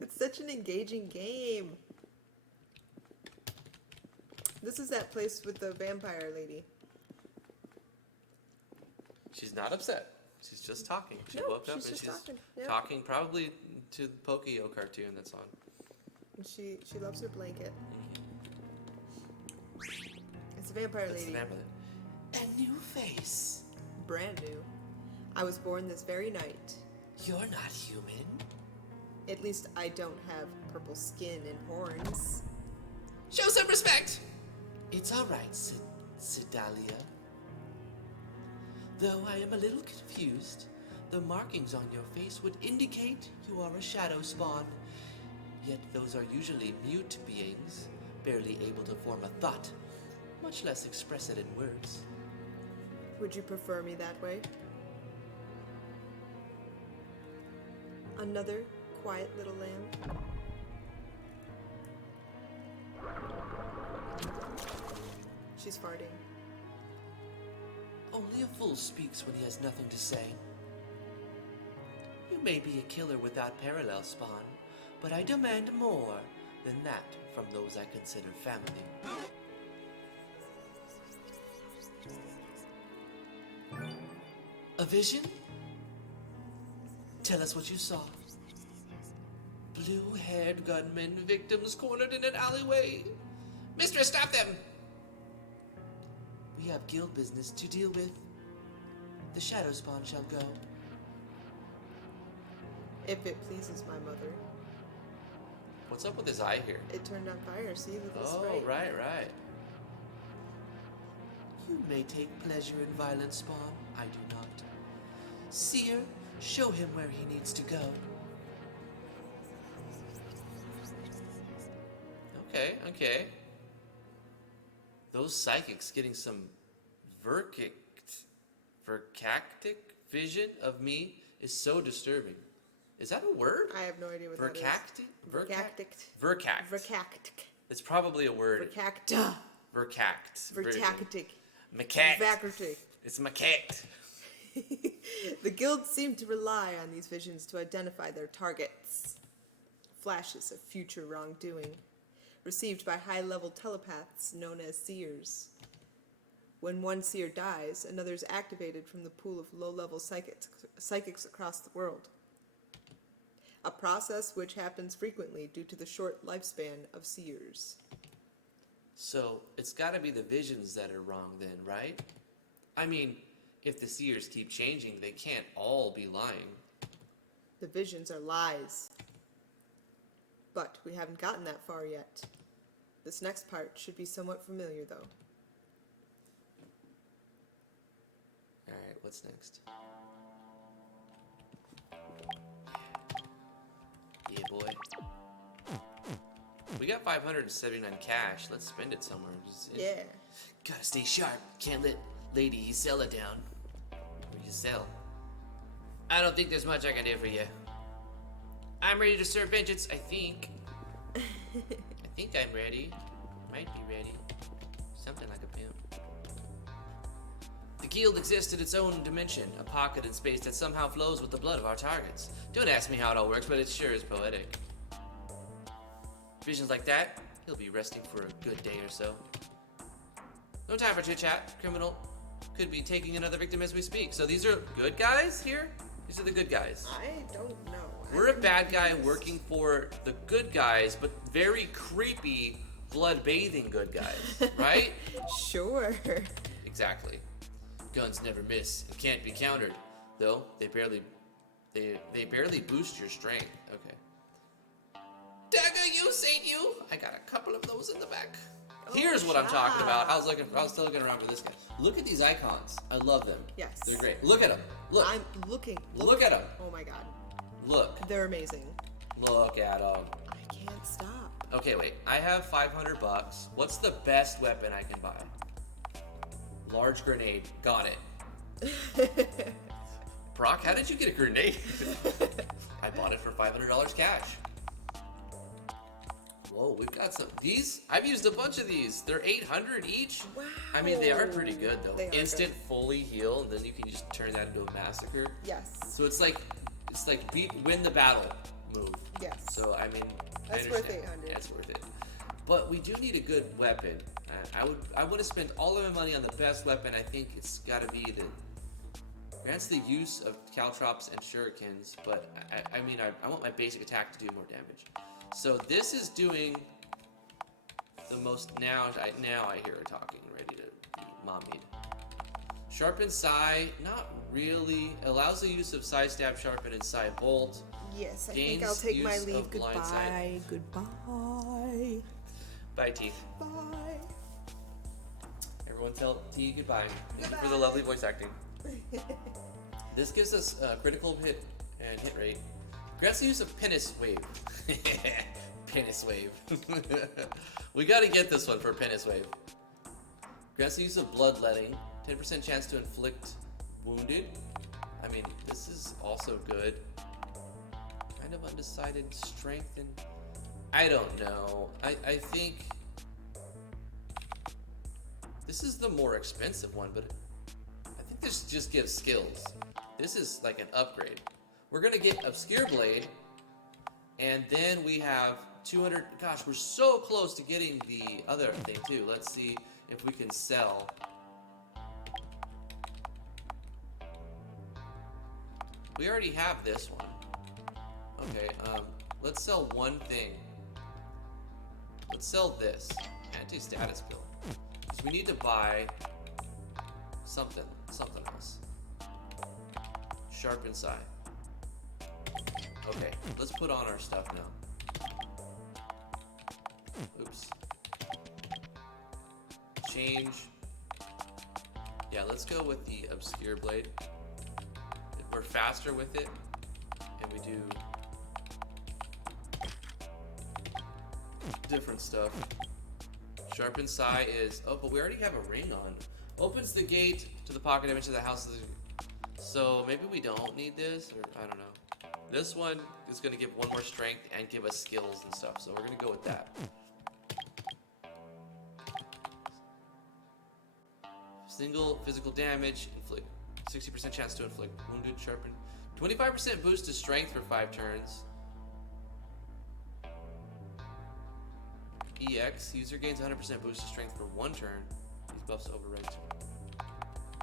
It's such an engaging game. This is that place with the vampire lady. She's not upset. She's just talking. She No, woke up she's and just she's talking, yeah. talking probably to the Pokio cartoon that's on. And she loves her blanket. It's a vampire That's the lady. vampire. A new face. Brand new. I was born this very night. You're not human. At least I don't have purple skin and horns. Show some respect. It's all right, Sedalia. Though I am a little confused, the markings on your face would indicate you are a shadow spawn. Yet those are usually mute beings, barely able to form a thought, much less express it in words. Would you prefer me that way? Another quiet little lamb? She's farting. Only a fool speaks when he has nothing to say. You may be a killer without parallel, Spawn, but I demand more than that from those I consider family. A vision? Tell us what you saw. Blue-haired gunmen, victims cornered in an alleyway. Mistress, stop them! We have guild business to deal with. The shadow spawn shall go. If it pleases my mother. What's up with his eye here? It turned on fire, see, with the Oh, spray. right. You may take pleasure in violence, Spawn. I do not. Seer, show him where he needs to go. Okay. Those psychics getting some vercactic vision of me is so disturbing. Is that a word? I have no idea what that is. Vercact. Vercactic. It's probably a word. Vercacta. Vercact. Vertactic. Macact. Vacritic. It's macact. The guild seemed to rely on these visions to identify their targets. Flashes of future wrongdoing, received by high-level telepaths known as seers. When one seer dies, another is activated from the pool of low-level psychics across the world. A process which happens frequently due to the short lifespan of seers. So, it's gotta be the visions that are wrong then, right? I mean, if the seers keep changing, they can't all be lying. The visions are lies. But we haven't gotten that far yet. This next part should be somewhat familiar, though. Alright, what's next? Yeah, boy. We got 579 cash. Let's spend it somewhere. Yeah. Gotta stay sharp. Can't let Lady Isella down. Or Giselle. I don't think there's much I can do for you. I'm ready to serve vengeance, I think. I think I'm ready. Might be ready. Something like a pimp. The guild exists in its own dimension, a pocket in space that somehow flows with the blood of our targets. Don't ask me how it all works, but it sure is poetic. Visions like that, he'll be resting for a good day or so. No time for chit-chat. Criminal could be taking another victim as we speak. So these are good guys here? These are the good guys. I don't know. We're a bad guy working for the good guys, but very creepy, blood-bathing good guys, right? Sure. Exactly. Guns never miss and can't be countered, though they barely boost your strength. Okay. Dagger, you, Saint you! I got a couple of those in the back. Here's what I'm talking about. I was still looking around for this guy. Look at these icons. I love them. Yes. They're great. Look at them. Look. I'm looking. Look at them. Oh my god. Look. They're amazing. Look at them. I can't stop. Okay, wait. I have $500. What's the best weapon I can buy? Large grenade. Got it. Brock, how did you get a grenade? I bought it for $500 cash. Whoa, we've got some. These, I've used a bunch of these. They're 800 each. Wow. I mean, they are pretty good though. They are Instant, good. fully heal, and then you can just turn that into a massacre. Yes. So it's like win the battle move. Yes. So I mean, That's I worth understand. 800. Yeah, it's worth it. But we do need a good weapon. I would have spent all of my money on the best weapon. I think it's got to be the grants the use of caltrops and shurikens. But I want my basic attack to do more damage. So this is doing the most. Now I hear her talking, ready to be mommied. Sharpen Sai, not really. Allows the use of Sai Stab, Sharpen, and Sai Bolt. Yes, I Gains think I'll take my use leave. of blind sight. Goodbye. Goodbye. Bye, teeth. Bye. Everyone tell T goodbye. Thank you for the lovely voice acting. This gives us critical hit and hit rate. Grants the use of Penis Wave. Penis Wave. We gotta get this one for Penis Wave. Grants the use of Bloodletting. 10% chance to inflict wounded. I mean, this is also good. Kind of undecided. Strength and... I don't know. I think... This is the more expensive one, but I think this just gives skills. This is like an upgrade. We're gonna get Obscure Blade, and then we have 200. Gosh, we're so close to getting the other thing too. Let's see if we can sell. We already have this one. Okay, let's sell one thing. Let's sell this anti-status pill. Because we need to buy something else. Sharp inside. Okay, let's put on our stuff now. Oops. Change. Yeah, let's go with the Obscure Blade. We're faster with it, and we do different stuff. Sharpen Sai is... Oh, but we already have a ring on. Opens the gate to the pocket image of the house. So maybe we don't need this, or I don't know. This one is going to give one more strength and give us skills and stuff, so we're going to go with that. Single physical damage, inflict 60% chance to inflict wounded, sharpen. 25% boost to strength for 5 turns. EX, user gains 100% boost to strength for 1 turn. These buffs override.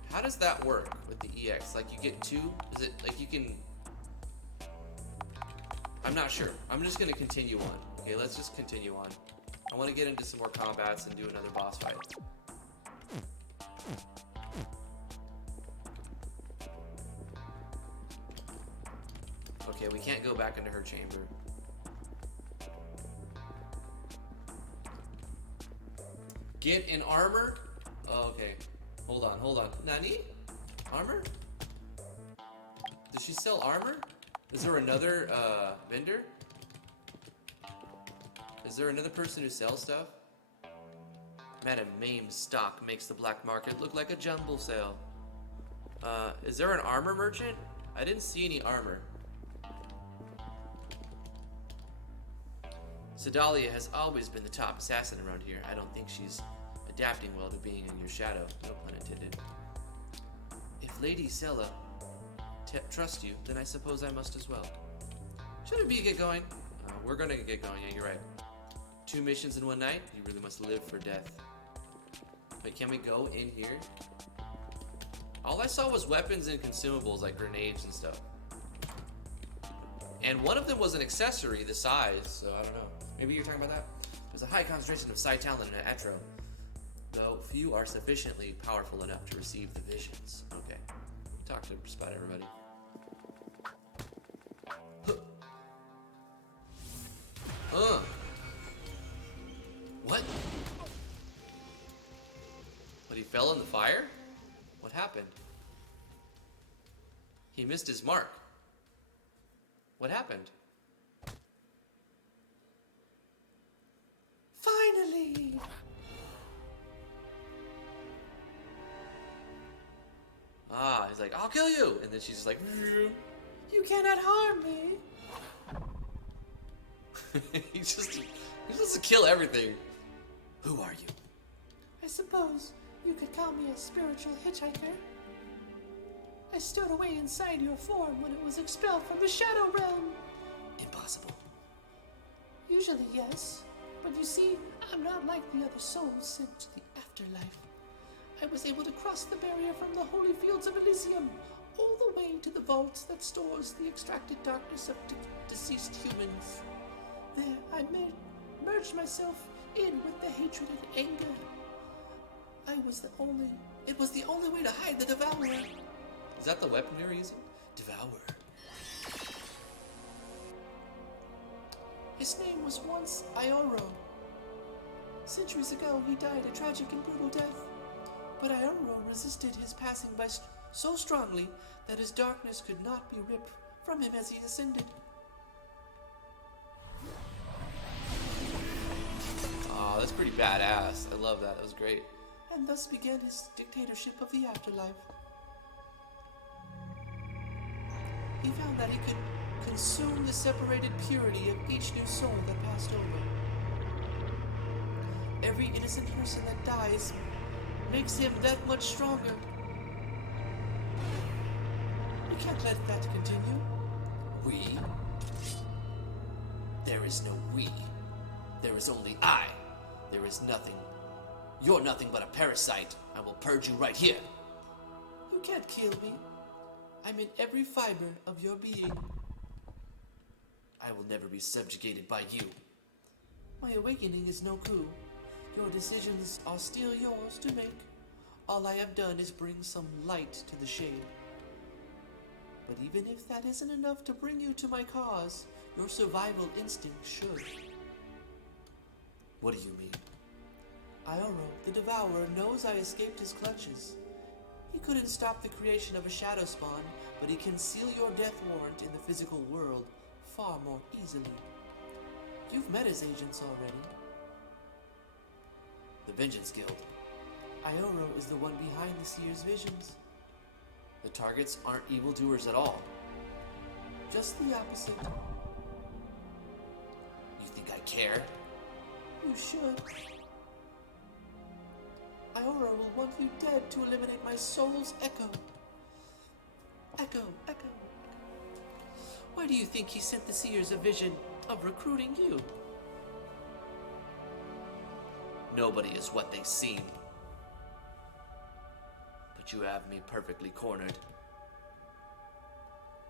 How does that work with the EX? Like you get 2? Is it like you can... I'm not sure. I'm just going to continue on. Okay, let's just continue on. I want to get into some more combats and do another boss fight. Okay, we can't go back into her chamber. Get in armor? Oh, okay. Hold on. Nani? Armor? Does she sell armor? Is there another vendor? Is there another person who sells stuff? Madam Mame's stock makes the black market look like a jumble sale. Is there an armor merchant? I didn't see any armor. Sedalia has always been the top assassin around here. I don't think she's adapting well to being in your shadow. No pun intended. If Lady Sela trust you, then I suppose I must as well. Shouldn't we get going? We're gonna get going, yeah, you're right. 2 missions in 1 night? You really must live for death. Wait, can we go in here? All I saw was weapons and consumables, like grenades and stuff. And one of them was an accessory, the size, so I don't know. Maybe you're talking about that? There's a high concentration of psi talent in Etro, though few are sufficiently powerful enough to receive the visions. Okay. Talk to just about everybody. What? But he fell in the fire? What happened? He missed his mark. What happened? Finally! Ah, he's like, I'll kill you! And then she's just like, you cannot harm me! he just wants to kill everything. Who are you? I suppose you could call me a spiritual hitchhiker. I stowed away inside your form when it was expelled from the Shadow Realm. Impossible. Usually, yes. But you see, I'm not like the other souls sent to the afterlife. I was able to cross the barrier from the holy fields of Elysium all the way to the vault that stores the extracted darkness of deceased humans. There, I merged myself in with the hatred and anger. It was the only way to hide the Devourer. Is that the weapon you're using? Devour. His name was once Ioro. Centuries ago, he died a tragic and brutal death. But Ioro resisted his passing by so strongly that his darkness could not be ripped from him as he ascended. Oh, that's pretty badass. I love that. That was great. And thus began his dictatorship of the afterlife. He found that he could consume the separated purity of each new soul that passed over. Every innocent person that dies makes him that much stronger. We can't let that continue. We? There is no we. There is only I. There is nothing. You're nothing but a parasite. I will purge you right here. You can't kill me. I'm in every fiber of your being. I will never be subjugated by you. My awakening is no coup. Your decisions are still yours to make. All I have done is bring some light to the shade. But even if that isn't enough to bring you to my cause, your survival instinct should. What do you mean? Ioro, the Devourer, knows I escaped his clutches. He couldn't stop the creation of a shadow spawn, but he can seal your death warrant in the physical world far more easily. You've met his agents already. The Vengeance Guild. Ioro is the one behind the Seer's visions. The targets aren't evildoers at all. Just the opposite. You think I care? You should. Ioro will want you dead to eliminate my soul's echo. Echo, echo. Why do you think he sent the Seers a vision of recruiting you? Nobody is what they seem. But you have me perfectly cornered.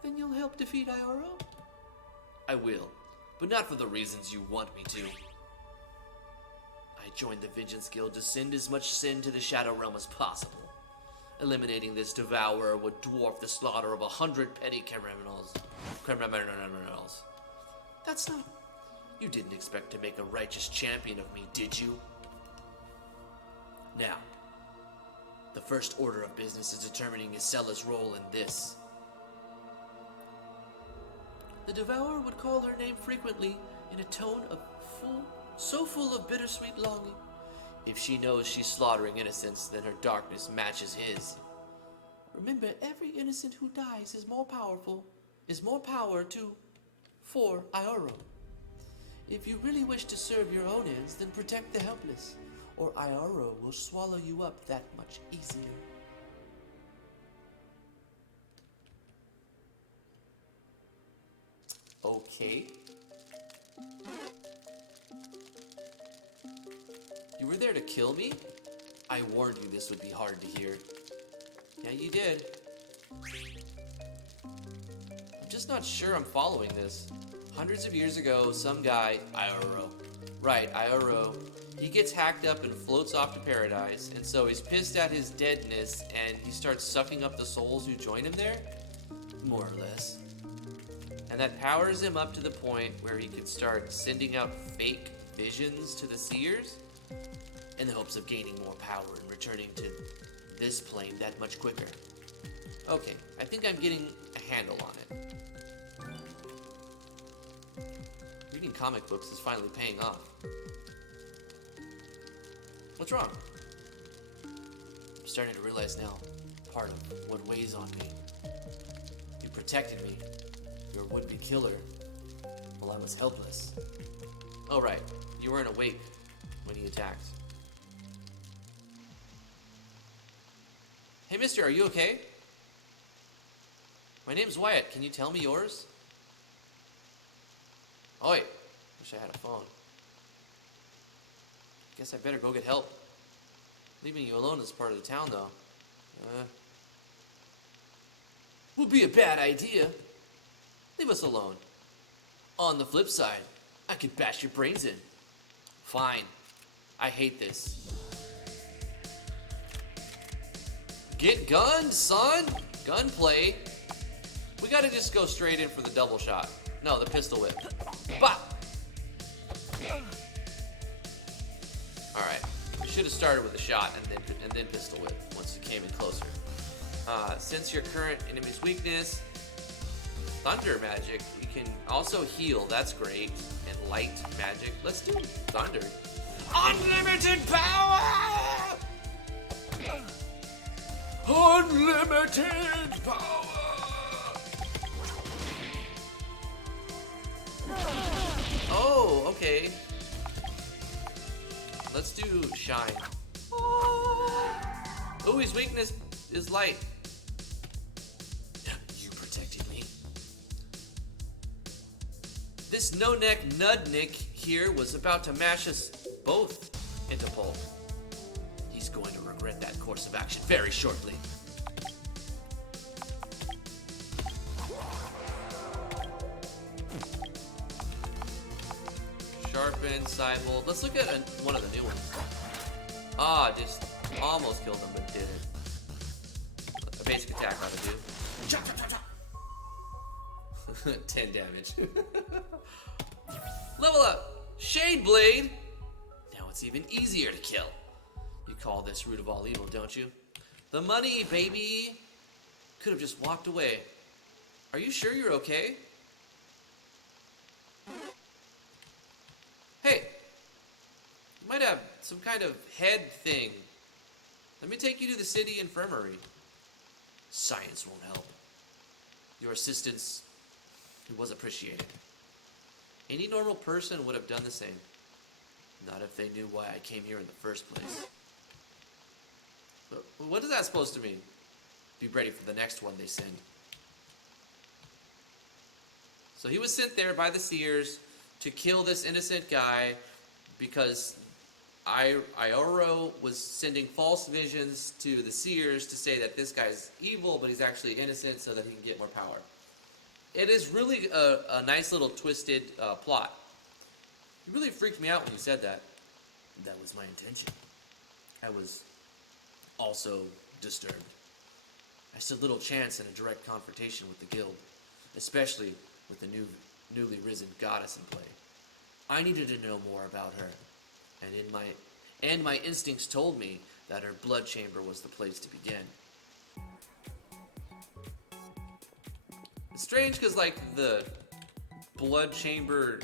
Then you'll help defeat Ioro? I will, but not for the reasons you want me to. I joined the Vengeance Guild to send as much sin to the Shadow Realm as possible. Eliminating this Devourer would dwarf the slaughter of 100 petty criminals. That's not... You didn't expect to make a righteous champion of me, did you? Now, the first order of business is determining Isella's role in this. The Devourer would call her name frequently in a tone of so full of bittersweet longing. If she knows she's slaughtering innocents, then her darkness matches his. Remember, every innocent who dies is more power for Ioro. If you really wish to serve your own ends, then protect the helpless, or Ioro will swallow you up that much easier. Okay. You were there to kill me? I warned you this would be hard to hear. Yeah, you did. I'm just not sure I'm following this. Hundreds of years ago, some guy, Ioro. Right, Ioro. He gets hacked up and floats off to paradise, and so he's pissed at his deadness, and he starts sucking up the souls who join him there? More or less. And that powers him up to the point where he can start sending out fake visions to the Seers in the hopes of gaining more power and returning to this plane that much quicker. Okay, I think I'm getting a handle on it. Reading comic books is finally paying off. What's wrong? I'm starting to realize now part of what weighs on me. You protected me, your would-be killer, while I was helpless. Oh right, you weren't awake when he attacked. Hey mister, are you okay? My name's Wyatt, can you tell me yours? Oi, wish I had a phone. Guess I better go get help. Leaving you alone is part of the town, though. Would be a bad idea. Leave us alone. On the flip side, I could bash your brains in. Fine. I hate this. Get gunned, son! Gunplay. We gotta just go straight in for the double shot. No, the pistol whip. Bop! Alright. should have started with a shot and then pistol whip once you came in closer. Since your current enemy's weakness, thunder magic, you can also heal. That's great. And light magic. Let's do thunder. Unlimited power! Unlimited power! Oh, okay. Let's do shine. Oh, his weakness is light. You protected me. This no-neck nudnik here was about to mash us both into pulp. He's going to regret that course of action very shortly. Sharpen, side hold. Let's look at one of the new ones. Just almost killed him, but didn't. A basic attack ought to do. Chop, chop, chop, chop. 10 damage. Level up! Shade Blade! Now it's even easier to kill. You call this root of all evil, don't you? The money, baby! Could have just walked away. Are you sure you're okay? Hey! You might have some kind of head thing. Let me take you to the city infirmary. Science won't help. Your assistance was appreciated. Any normal person would have done the same. Not if they knew why I came here in the first place. But what is that supposed to mean? Be ready for the next one they send. So he was sent there by the seers to kill this innocent guy because Ioro was sending false visions to the seers to say that this guy's evil, but he's actually innocent so that he can get more power. It is really a nice little twisted plot. It really freaked me out when you said that. That was my intention. I was also disturbed. I stood little chance in a direct confrontation with the guild, especially with the newly risen goddess in play. I needed to know more about her, and my instincts told me that her blood chamber was the place to begin. It's strange because, like, the blood chamber,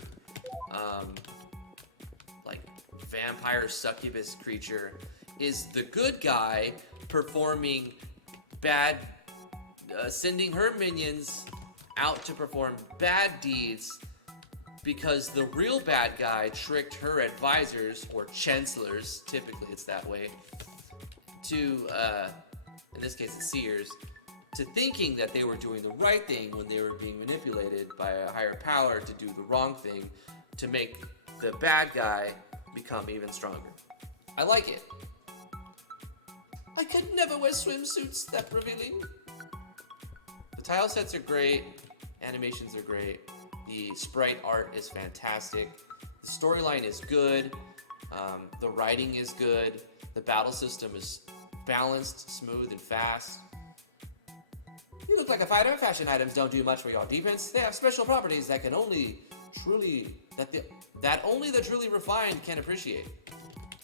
like, vampire succubus creature is the good guy performing bad, sending her minions out to perform bad deeds because the real bad guy tricked her advisors, or chancellors, typically it's that way, to, in this case it's seers, to thinking that they were doing the right thing when they were being manipulated by a higher power to do the wrong thing to make the bad guy become even stronger. I like it. I could never wear swimsuits that revealing. The tile sets are great. Animations are great. The sprite art is fantastic. The storyline is good. The writing is good. The battle system is balanced, smooth, and fast. You look like a fighter. Fashion items don't do much for your defense. They have special properties that only the truly refined can appreciate.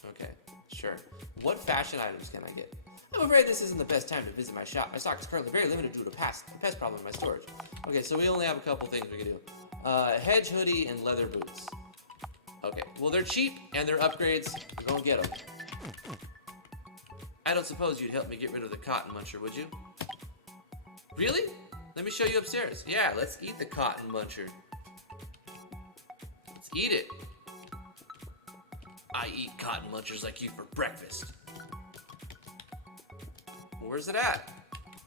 Okay, sure. What fashion items can I get? I'm afraid this isn't the best time to visit my shop. My stock is currently very limited due to a pest problem in my storage. Okay, so we only have a couple things we can do. Hedge hoodie and leather boots. Okay, well they're cheap and they're upgrades. Go and get them. I don't suppose you'd help me get rid of the cotton muncher, would you? Really? Let me show you upstairs. Yeah, let's eat the cotton muncher. Let's eat it. I eat cotton munchers like you for breakfast. Where's it at?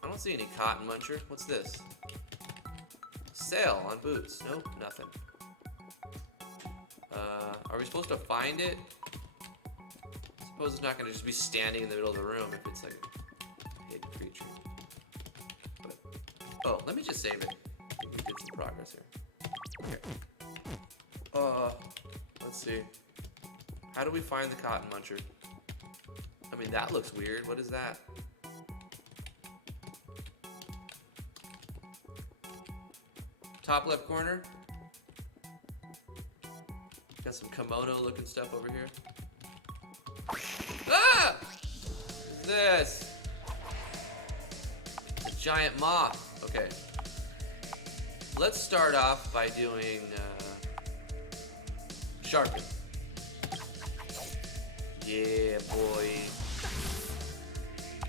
I don't see any cotton muncher. What's this? Sale on boots. Nope, nothing. Are we supposed to find it? I suppose it's not going to just be standing in the middle of the room if it's like a hidden creature. But, oh, let me just save it. We did some progress here. Okay. Let's see. How do we find the cotton muncher? I mean, that looks weird. What is that? Top left corner. Got some kimono looking stuff over here. this? A giant moth. Okay. Let's start off by doing sharpen. Yeah, boy.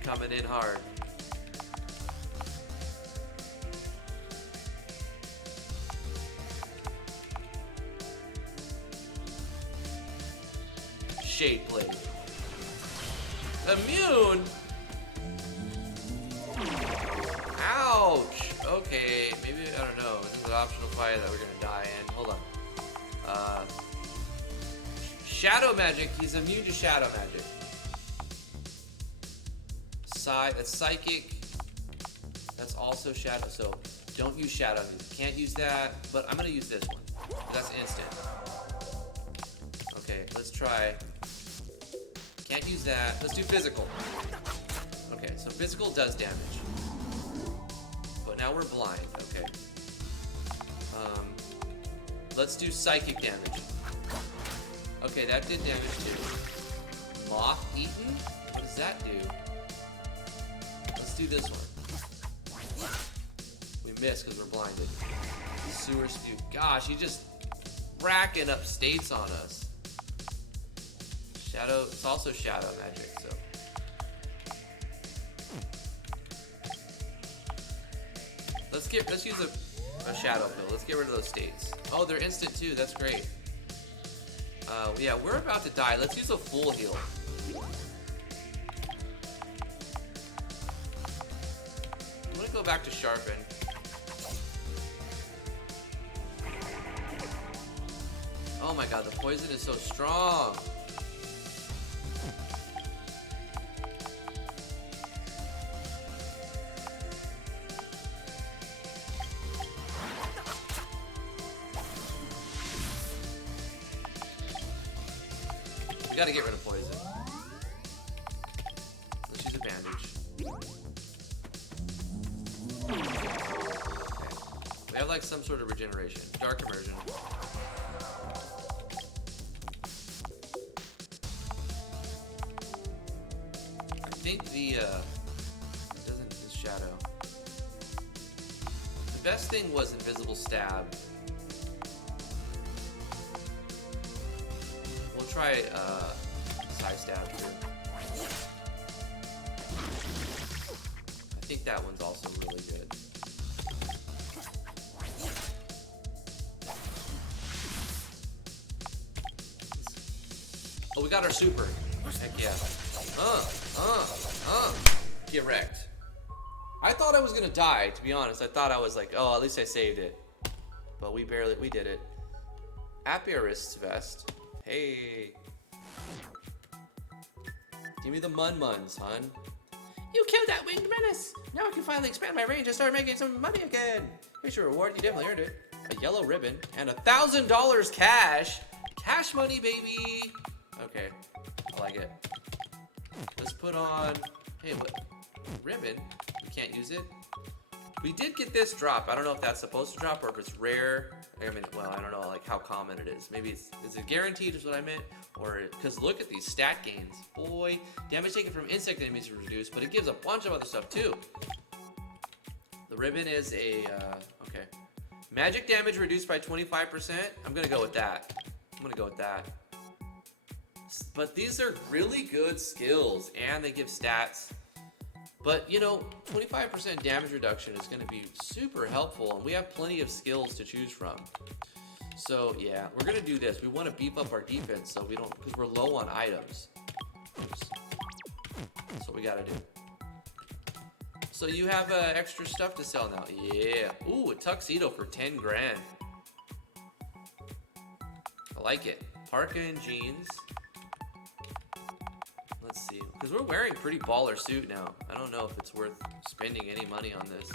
Coming in hard. Shade blade. Immune? Ouch! Okay, maybe, I don't know. This is an optional fight that we're gonna die in. Hold on. Shadow magic. He's immune to shadow magic. That's psychic. That's also shadow. So don't use shadow. Can't use that. But I'm gonna use this one. That's instant. Okay, let's try. Can't use that. Let's do physical. Okay, so physical does damage. But now we're blind. Okay. Let's do psychic damage. Okay, that did damage too. Moth eaten? What does that do? Let's do this one. We missed because we're blinded. Sewer spew. Gosh, he's just racking up states on us. Shadow, it's also shadow magic, so. Let's use a shadow pill. Let's get rid of those states. Oh, they're instant too, that's great. Yeah, we're about to die. Let's use a full heal. I'm gonna go back to sharpen. Oh my god, the poison is so strong. We gotta get rid of poison. Let's use a bandage. Okay. We have like some sort of regeneration. Dark immersion. I think the shadow. The best thing was invisible stab. We'll try side stab here. I think that one's also really good. Oh, we got our super. Heck yeah. Get wrecked. I thought I was gonna die, to be honest. I thought I was like, oh, at least I saved it. But we did it. Apiarist's vest. Hey. Give me the mun-muns, hon. You killed that winged menace. Now I can finally expand my range and start making some money again. Here's your reward. You definitely earned it. A yellow ribbon and $1,000 cash. Cash money, baby. Okay, I like it. Let's put on. Hey, what? Ribbon? We can't use it. We did get this drop. I don't know if that's supposed to drop or if it's rare. I mean, well, I don't know like how common it is. Maybe is it guaranteed is what I meant? Or, because look at these stat gains. Boy, damage taken from insect enemies is reduced, but it gives a bunch of other stuff too. The ribbon is a, okay. Magic damage reduced by 25%. I'm gonna go with that. But these are really good skills and they give stats. But, you know, 25% damage reduction is going to be super helpful, and we have plenty of skills to choose from. So, yeah, we're going to do this. We want to beef up our defense so we don't, because we're low on items. Oops. That's what we got to do. So you have extra stuff to sell now. Yeah. Ooh, a tuxedo for 10 grand. I like it. Parka and jeans. Let's see, because we're wearing pretty baller suit now. I don't know if it's worth spending any money on this.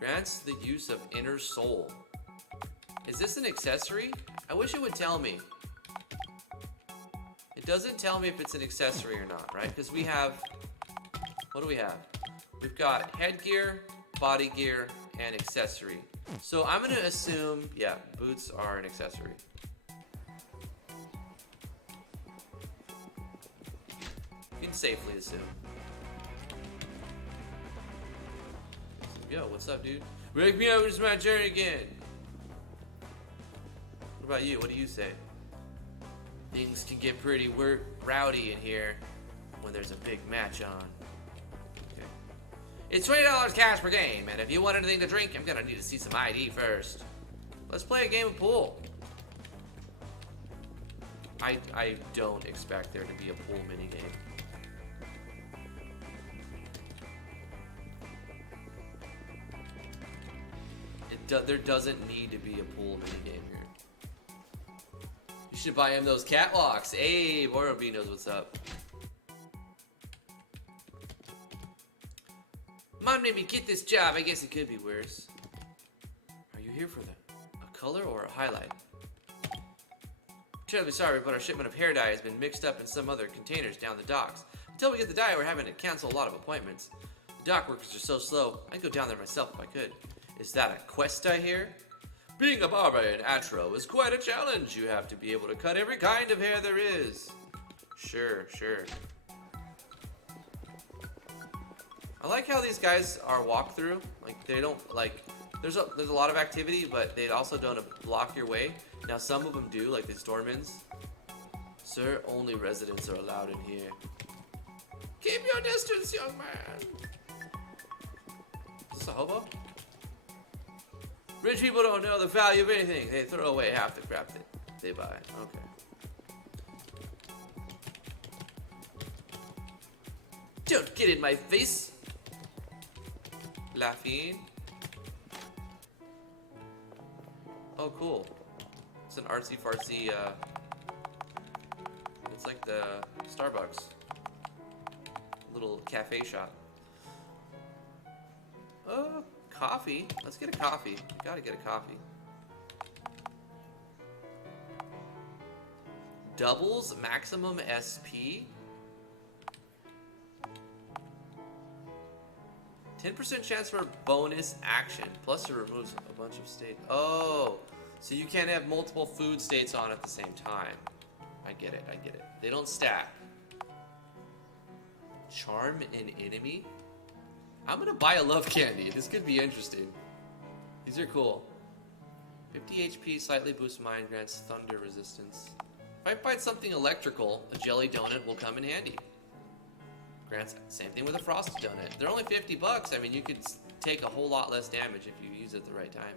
Grants the use of inner soul. Is this an accessory? I wish it would tell me. It doesn't tell me if it's an accessory or not, right? Because we have, what do we have? We've got headgear, body gear, and accessory. So I'm gonna assume, yeah, boots are an accessory. safely assume. Yo, what's up, dude? Wake me up, it's my turn again. What about you? What do you say? Things can get pretty rowdy in here when there's a big match on. Okay. It's $20 cash per game, and if you want anything to drink, I'm gonna need to see some ID first. Let's play a game of pool. I don't expect there to be a pool minigame. There doesn't need to be a pool minigame here. You should buy him those catwalks. Hey, Boro B knows what's up. Mom made me get this job. I guess it could be worse. Are you here for a color or a highlight? Terribly sorry, but our shipment of hair dye has been mixed up in some other containers down the docks. Until we get the dye, we're having to cancel a lot of appointments. The dock workers are so slow, I'd go down there myself if I could. Is that a quest I hear? Being a barber in Atro is quite a challenge. You have to be able to cut every kind of hair there is. Sure. I like how these guys are walkthrough. Like, they don't, like, there's a lot of activity, but they also don't block your way. Now, some of them do, like these doormans. Sir, only residents are allowed in here. Keep your distance, young man. Is this a hobo? Rich people don't know the value of anything. They throw away half the crap that they buy. Okay. Don't get in my face. Laughing. Oh, cool. It's an artsy-fartsy, it's like the Starbucks. Little cafe shop. Oh, coffee. Let's get a coffee. Gotta get a coffee. Doubles maximum SP. 10% chance for bonus action. Plus it removes a bunch of states. Oh, so you can't have multiple food states on at the same time. I get it. They don't stack. Charm an enemy? I'm gonna buy a love candy. This could be interesting. These are cool. 50 HP, slightly boosts mine, grants thunder resistance. If I find something electrical, a jelly donut will come in handy. Grants, same thing with a frosted donut. They're only 50 bucks. I mean, you could take a whole lot less damage if you use it at the right time.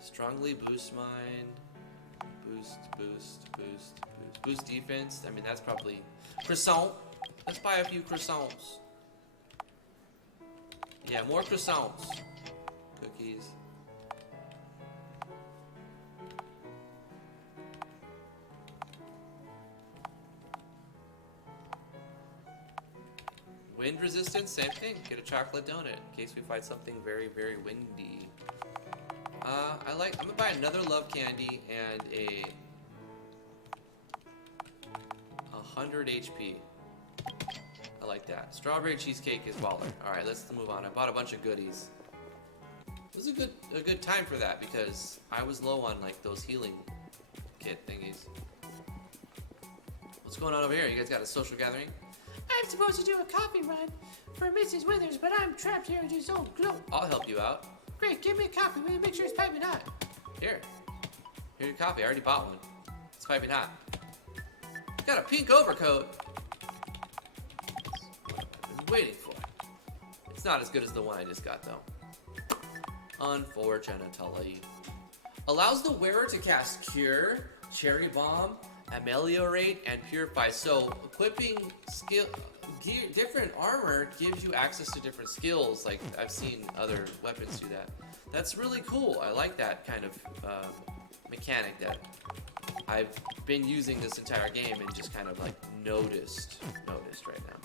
Strongly boost mine. Boost defense. I mean, that's probably... Croissant. Let's buy a few croissants. Yeah, more croissants. Cookies. Wind resistance, same thing. Get a chocolate donut in case we find something very, very windy. I'm gonna buy another love candy and a 100 HP. I like that. Strawberry cheesecake is baller. Alright, let's move on. I bought a bunch of goodies. It was a good time for that because I was low on like those healing kit thingies. What's going on over here? You guys got a social gathering? I'm supposed to do a coffee run for Mrs. Withers, but I'm trapped here in this old globe. I'll help you out. Great, give me a coffee. Will you make sure it's piping hot? Here's your coffee. I already bought one. It's piping hot. Got a pink overcoat. I've been waiting for. It's not as good as the one I just got, though. Unfortunately. Allows the wearer to cast Cure, Cherry Bomb, Ameliorate, and Purify. So equipping different armor gives you access to different skills. Like I've seen other weapons do that. That's really cool. I like that kind of mechanic that I've been using this entire game and just kind of like noticed right now.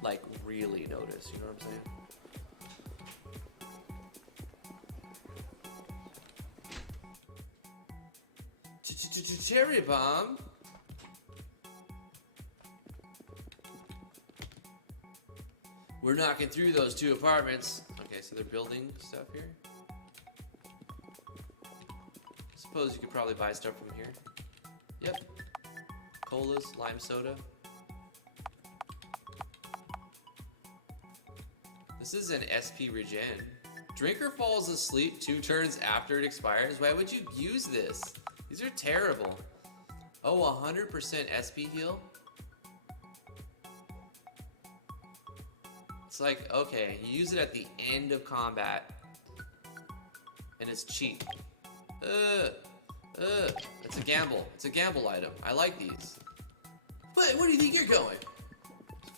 Like really noticed, you know what I'm saying? Cherry bomb. We're knocking through those two apartments. Okay, so they're building stuff here. suppose you could probably buy stuff from here. Yep. Colas, lime soda. This is an SP regen. Drinker falls asleep 2 turns after it expires. Why would you use this? These are terrible. Oh, 100% SP heal? It's like, okay, you use it at the end of combat. And it's cheap. It's a gamble. It's a gamble item. I like these. But where do you think you're going?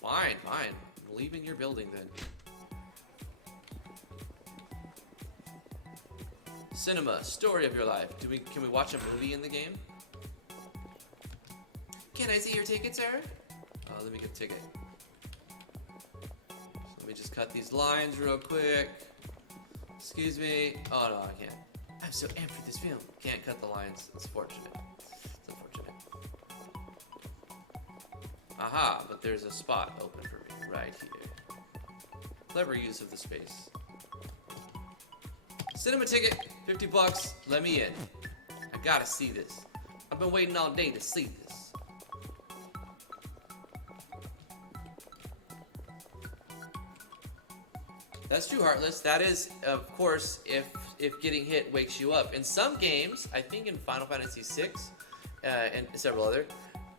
Fine, fine. I'm leaving your building then. Cinema, story of your life. Can we watch a movie in the game? Can I see your ticket, sir? Let me get a ticket. So let me just cut these lines real quick. Excuse me. Oh no, I can't. I'm so amped for this film. Can't cut the lines. It's fortunate. It's unfortunate. Aha, but there's a spot open for me right here. Clever use of the space. Cinema ticket, 50 bucks, let me in. I gotta see this. I've been waiting all day to see this. That's true, Heartless. That is, of course, if getting hit wakes you up. In some games, I think in Final Fantasy VI and several other,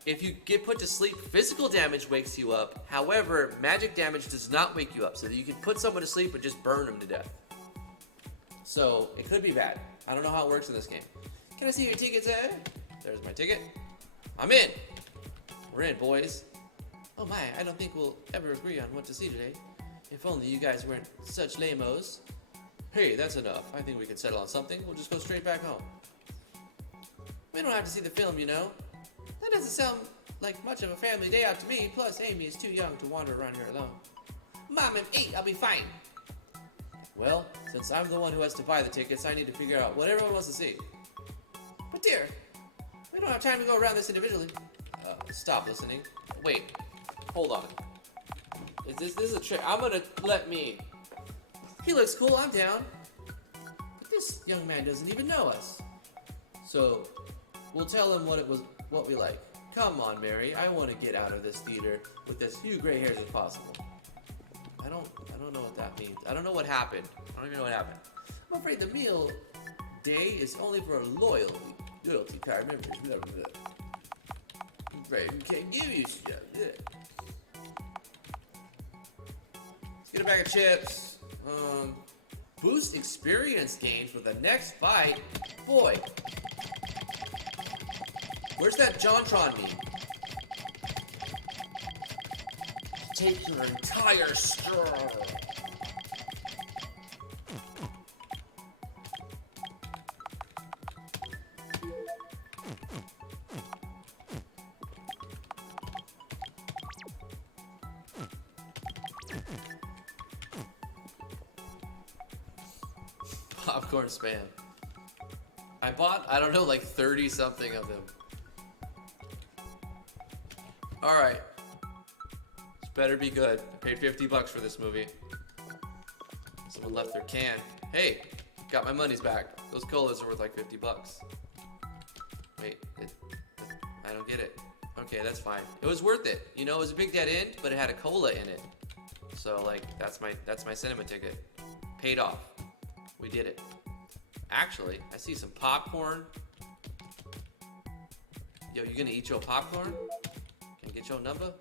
if you get put to sleep, physical damage wakes you up. However, magic damage does not wake you up, so that you can put someone to sleep and just burn them to death. So, it could be bad. I don't know how it works in this game. Can I see your ticket, sir? There's my ticket. I'm in. We're in, boys. Oh my, I don't think we'll ever agree on what to see today. If only you guys weren't such lame-os. Hey, that's enough. I think we can settle on something. We'll just go straight back home. We don't have to see the film, you know. That doesn't sound like much of a family day out to me. Plus, Amy is too young to wander around here alone. Mom, I'm 8. I'll be fine. Well, since I'm the one who has to buy the tickets, I need to figure out what everyone wants to see. But dear, we don't have time to go around this individually. Stop listening. Wait, hold on. This is a trick? I'm gonna let me. He looks cool, I'm down. But this young man doesn't even know us. So, we'll tell him what we like. Come on, Mary, I want to get out of this theater with as few gray hairs as possible. I don't know what that means. I don't know what happened. I don't even know what happened. I'm afraid the meal day is only for loyalty card members. Blah, blah, blah. Right, we can't give you stuff. Yeah. Let's get a bag of chips. Boost experience gains for the next fight. Boy. Where's that JonTron meme? Take your entire straw. Popcorn spam. I bought, I don't know, like 30 something of them. Alright. This better be good. I paid 50 bucks for this movie. Someone left their can. Hey, got my monies back. Those colas are worth like 50 bucks. Wait, I don't get it. Okay, that's fine. It was worth it. You know, it was a big dead end, but it had a cola in it. So like, that's my cinema ticket. Paid off. We did it. Actually, I see some popcorn. Yo, you gonna eat your popcorn? Can I get your number?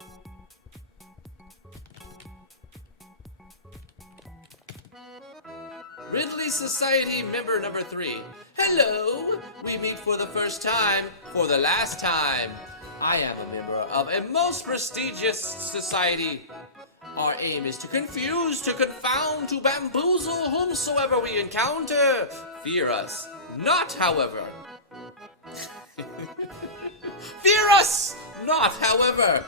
Ridley Society member number 3. Hello! We meet for the first time, for the last time. I am a member of a most prestigious society. Our aim is to confuse, to confound, to bamboozle whomsoever we encounter. Fear us not, however. Fear us not, however.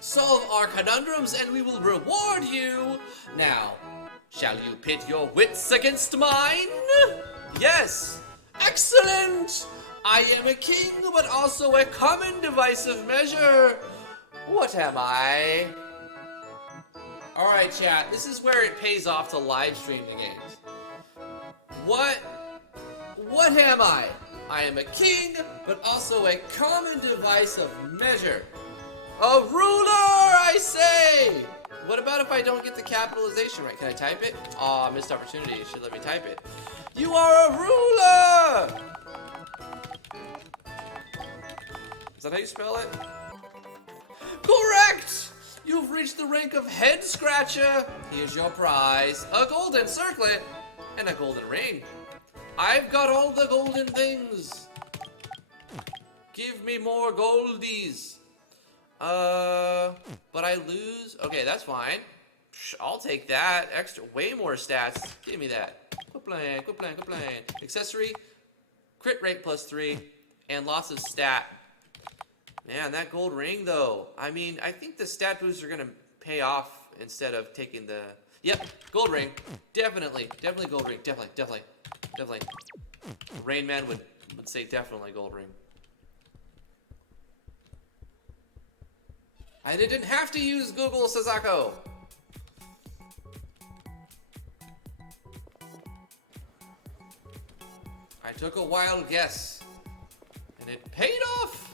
Solve our conundrums and we will reward you. Now, shall you pit your wits against mine? Yes. Excellent. I am a king, but also a common divisive measure. What am I? Alright, chat, this is where it pays off to live stream the games. What am I? I am a king, but also a common device of measure. A ruler, I say! What about if I don't get the capitalization right? Can I type it? Aw, missed opportunity. It should let me type it. You are a ruler! Is that how you spell it? Correct! You've reached the rank of head scratcher. Here's your prize. A golden circlet and a golden ring. I've got all the golden things. Give me more goldies. But I lose. Okay, that's fine. I'll take that. Extra, way more stats. Give me that. Quit playing, quit playing, quit playing. Accessory, crit rate +3, and lots of stat. Man, that gold ring though. I mean, I think the stat boosts are gonna pay off instead of taking the. Yep, gold ring. Definitely gold ring. Definitely. Rain Man would say definitely gold ring. I didn't have to use Google Sazako. I took a wild guess, and it paid off.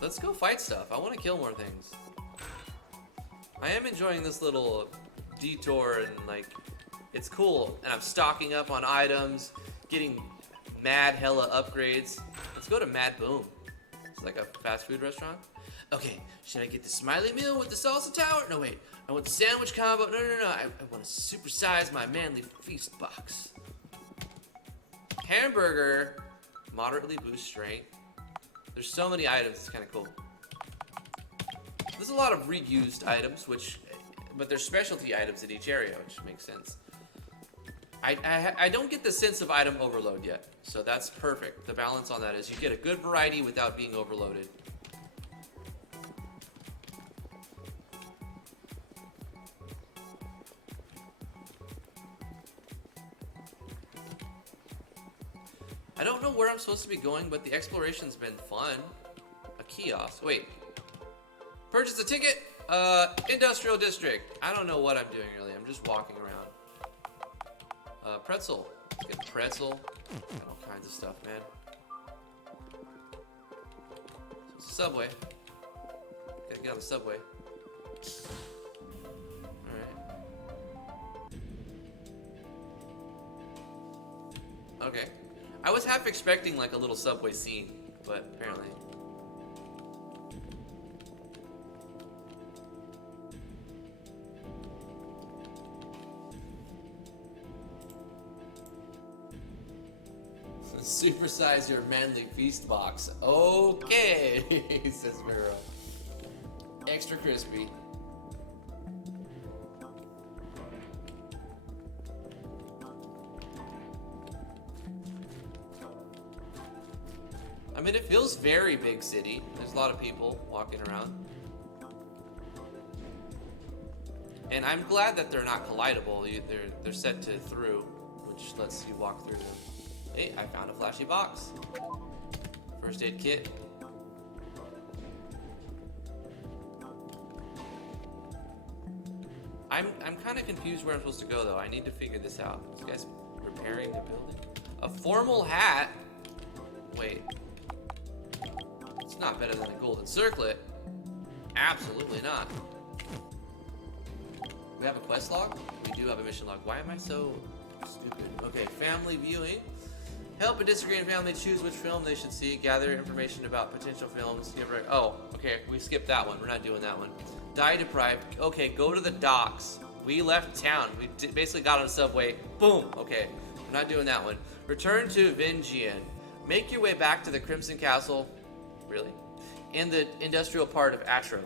Let's go fight stuff. I want to kill more things. I am enjoying this little detour, and like, it's cool. And I'm stocking up on items, getting mad hella upgrades. Let's go to Mad Boom. It's like a fast food restaurant. Okay, should I get the smiley meal with the salsa tower? No, wait. I want the sandwich combo. No. I want to supersize my manly feast box. Hamburger, moderately boost strength. There's so many items, it's kind of cool. There's a lot of reused items, but they're specialty items in each area, which makes sense. I don't get the sense of item overload yet, so that's perfect. The balance on that is you get a good variety without being overloaded. I don't know where I'm supposed to be going, but the exploration's been fun. A kiosk. Wait. Purchase a ticket. Industrial district. I don't know what I'm doing really. I'm just walking around. Pretzel. Let's get a pretzel. Got all kinds of stuff, man. So it's a subway. Gotta get on the subway. Alright. Okay. I was half expecting like a little subway scene, but apparently. Supersize your manly feast box. Okay, says Vero. Extra crispy. I mean, it feels very big city. There's a lot of people walking around. And I'm glad that they're not collidable. They're set to through, which lets you walk through them. Hey, I found a flashy box. First aid kit. I'm kind of confused where I'm supposed to go though. I need to figure this out. This guy's repairing the building. A formal hat. Wait. It's not better than a golden circlet. Absolutely not. We have a quest log? We do have a mission log. Why am I so stupid? Okay, family viewing. Help a disagreeing family choose which film they should see. Gather information about potential films. Oh, okay, we skipped that one. We're not doing that one. Die deprived. Okay, go to the docks. We left town. We basically got on a subway. Boom. Okay, we're not doing that one. Return to Vingian. Make your way back to the Crimson Castle. Really? In the industrial part of Atro.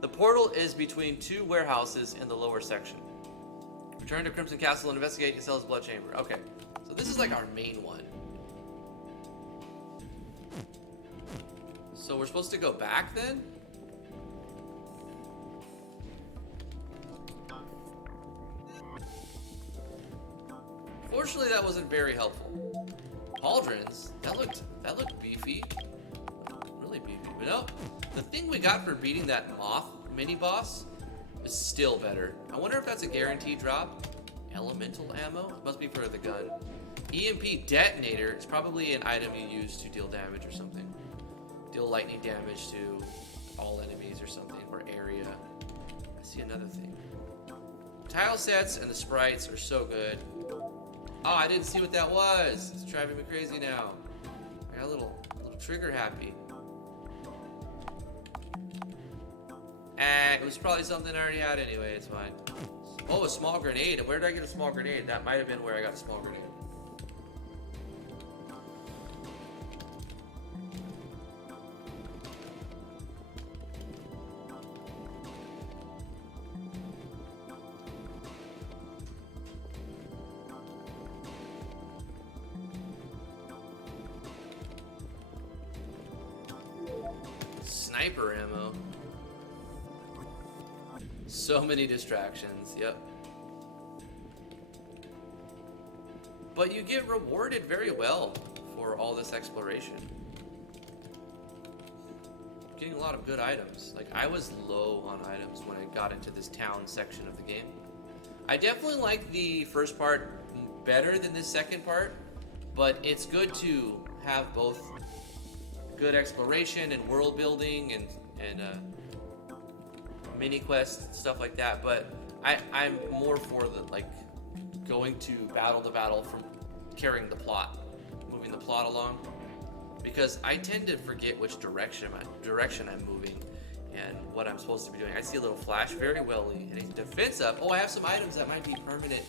The portal is between two warehouses in the lower section. Return to Crimson Castle and investigate Casella's blood chamber. Okay, so this is like our main one. So we're supposed to go back then? Fortunately, that wasn't very helpful. Pauldrons, that looked beefy. Really beefy. But no, the thing we got for beating that moth mini boss is still better. I wonder if that's a guaranteed drop. elemental ammo? It must be for the gun. EMP detonator is probably an item you use to deal damage or something. Deal lightning damage to all enemies or something, or area. I see another thing. Tile sets and the sprites are so good. Oh, I didn't see what that was. It's driving me crazy now. I got a little trigger happy. It was probably something I already had anyway, it's fine. Oh, a small grenade. Where did I get a small grenade? That might have been where I got a small grenade. Sniper ammo. So many distractions, yep. But you get rewarded very well for all this exploration. Getting a lot of good items. Like, I was low on items when I got into this town section of the game. I definitely like the first part better than this second part, but it's good to have both good exploration and world building and mini quests, stuff like that. But I'm more for the going to battle from carrying the plot, moving the plot along, because I tend to forget which direction I'm moving and what I'm supposed to be doing. I see a little flash very well. And defense up. Oh, I have some items that might be permanent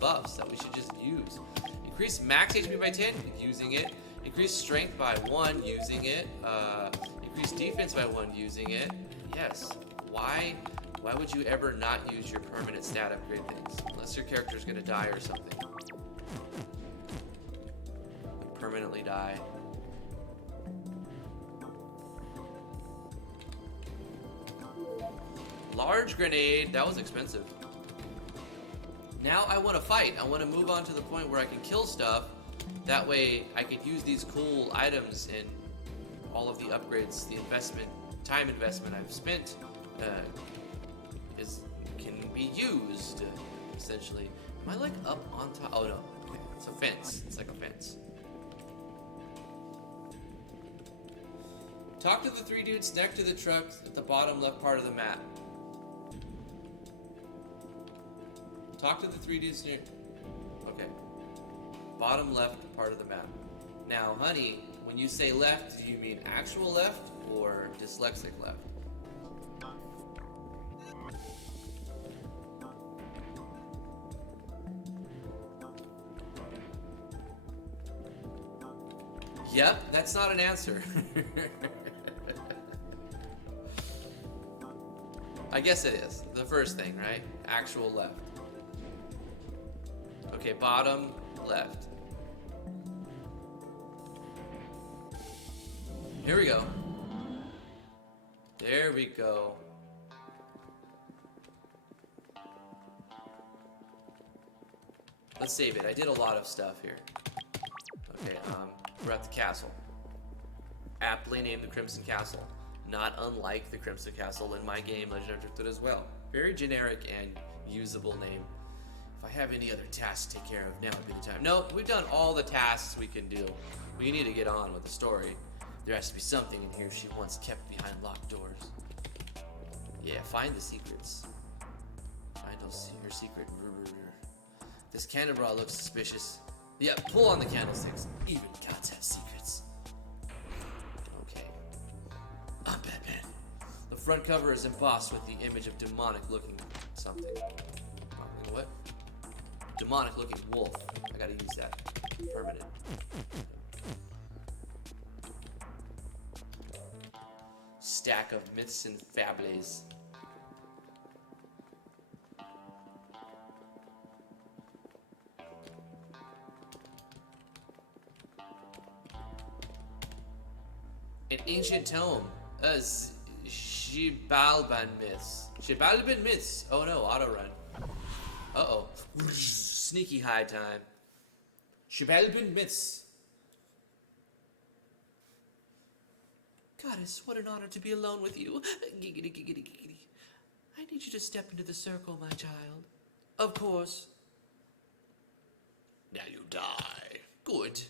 buffs that we should just use. Increase max HP by 10, using it. Increase strength by 1, using it. Increase defense by 1, using it. Yes. Why would you ever not use your permanent stat upgrade things? Unless your character's gonna die or something. Permanently die. Large grenade, that was expensive. Now I want to fight. I want to move on to the point where I can kill stuff. That way I could use these cool items and all of the upgrades, the time investment I've spent can be used, essentially. Am I like up on top? Oh no, okay. It's a fence. It's like a fence. Talk to the 3 dudes next to the truck at the bottom left part of the map. Talk to the 3 dudes near... Okay. Bottom left part of the map. Now, honey, when you say left, do you mean actual left or dyslexic left? Yep, that's not an answer. I guess it is. The first thing, right? Actual left. Okay, bottom left. Here we go. There we go. Let's save it. I did a lot of stuff here. Okay, we're at the castle. Aptly named the Crimson Castle. Not unlike the Crimson Castle in my game, Legend of Drifted as well. Very generic and usable name. If I have any other tasks to take care of, now would be the time. No, we've done all the tasks we can do. We need to get on with the story. There has to be something in here she once kept behind locked doors. Yeah, find the secrets. Find your secret. This candelabra looks suspicious. Yeah, pull on the candlesticks. Even gods have secrets. Okay. I'm Batman. The front cover is embossed with the image of demonic looking something. What? Demonic looking wolf. I gotta use that. Permanent. Stack of myths and fables. An ancient tome. Shibalban myths. Shibalban myths. Oh no, auto run. Uh-oh. Sneaky high time. Shibalban myths. Goddess, what an honor to be alone with you. Giggity, giggity, giggity. I need you to step into the circle, my child. Of course. Now you die. Good.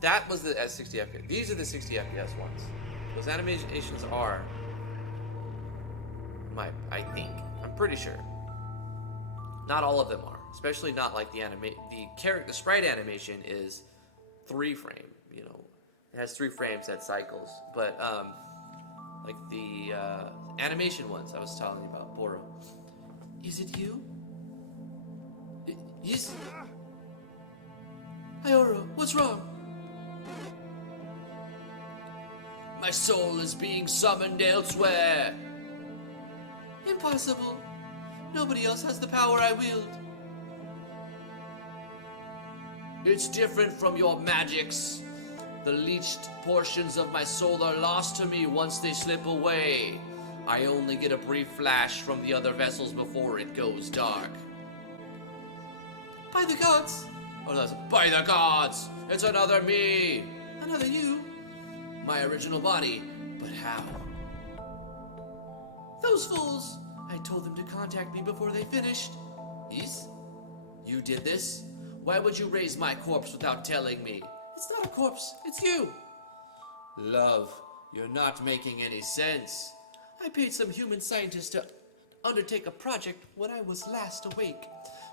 That was the 60 FPS. These are the 60 FPS ones. Those animations are, I think, I'm pretty sure. Not all of them are, especially not like the sprite animation is 3 frame. You know, it has 3 frames that cycles. But like the animation ones I was telling you about, Boro. Is it you? Yes. Iora, what's wrong? My soul is being summoned elsewhere. Impossible. Nobody else has the power I wield. It's different from your magics. The leached portions of my soul are lost to me once they slip away. I only get a brief flash from the other vessels before it goes dark. By the gods! Oh, that's by the gods! It's another me! Another you? My original body, but how? Those fools! I told them to contact me before they finished. Yes? You did this? Why would you raise my corpse without telling me? It's not a corpse, it's you! Love, you're not making any sense. I paid some human scientists to undertake a project when I was last awake.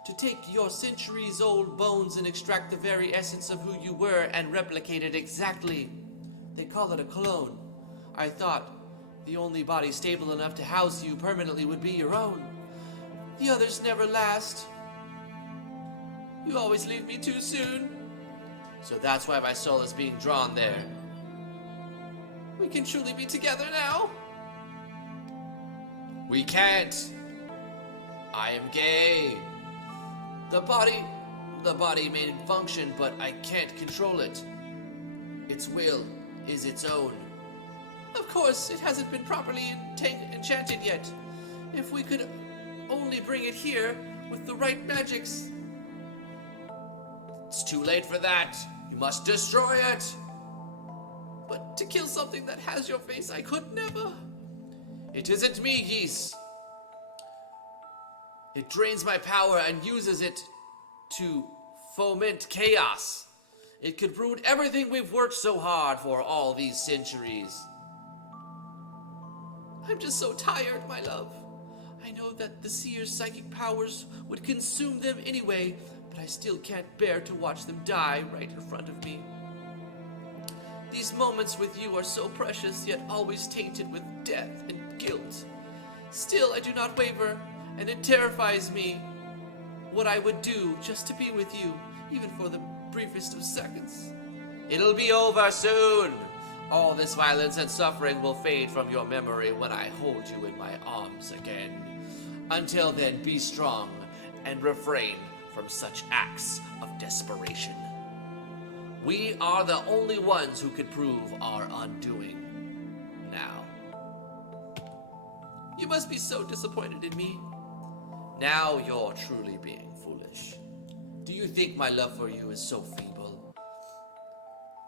To take your centuries-old bones and extract the very essence of who you were and replicate it exactly. They call it a clone. I thought the only body stable enough to house you permanently would be your own. The others never last. You always leave me too soon. So that's why my soul is being drawn there. We can truly be together now. We can't. I am gay. The body may function, but I can't control it. Its will is its own. Of course, it hasn't been properly enchanted yet. If we could only bring it here with the right magics. It's too late for that. You must destroy it. But to kill something that has your face, I could never. It isn't me, geese. It drains my power and uses it to foment chaos. It could ruin everything we've worked so hard for all these centuries. I'm just so tired, my love. I know that the seer's psychic powers would consume them anyway, but I still can't bear to watch them die right in front of me. These moments with you are so precious, yet always tainted with death and guilt. Still, I do not waver, and it terrifies me what I would do just to be with you, even for the briefest of seconds. It'll be over soon. All this violence and suffering will fade from your memory when I hold you in my arms again. Until then, be strong and refrain from such acts of desperation. We are the only ones who could prove our undoing. Now. You must be so disappointed in me. Now you're truly being foolish. Do you think my love for you is so feeble?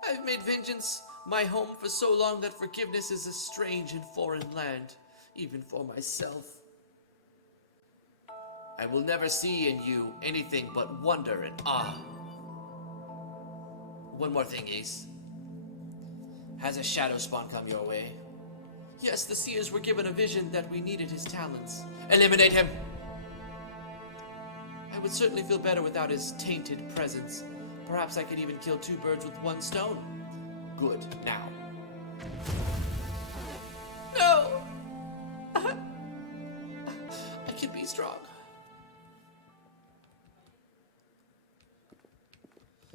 I've made vengeance my home for so long that forgiveness is a strange and foreign land, even for myself. I will never see in you anything but wonder and awe. One more thing, Ace. Has a shadow spawn come your way? Yes, the seers were given a vision that we needed his talents. Eliminate him! I would certainly feel better without his tainted presence. Perhaps I could even kill 2 birds with 1 stone. Good, now. No! I can be strong.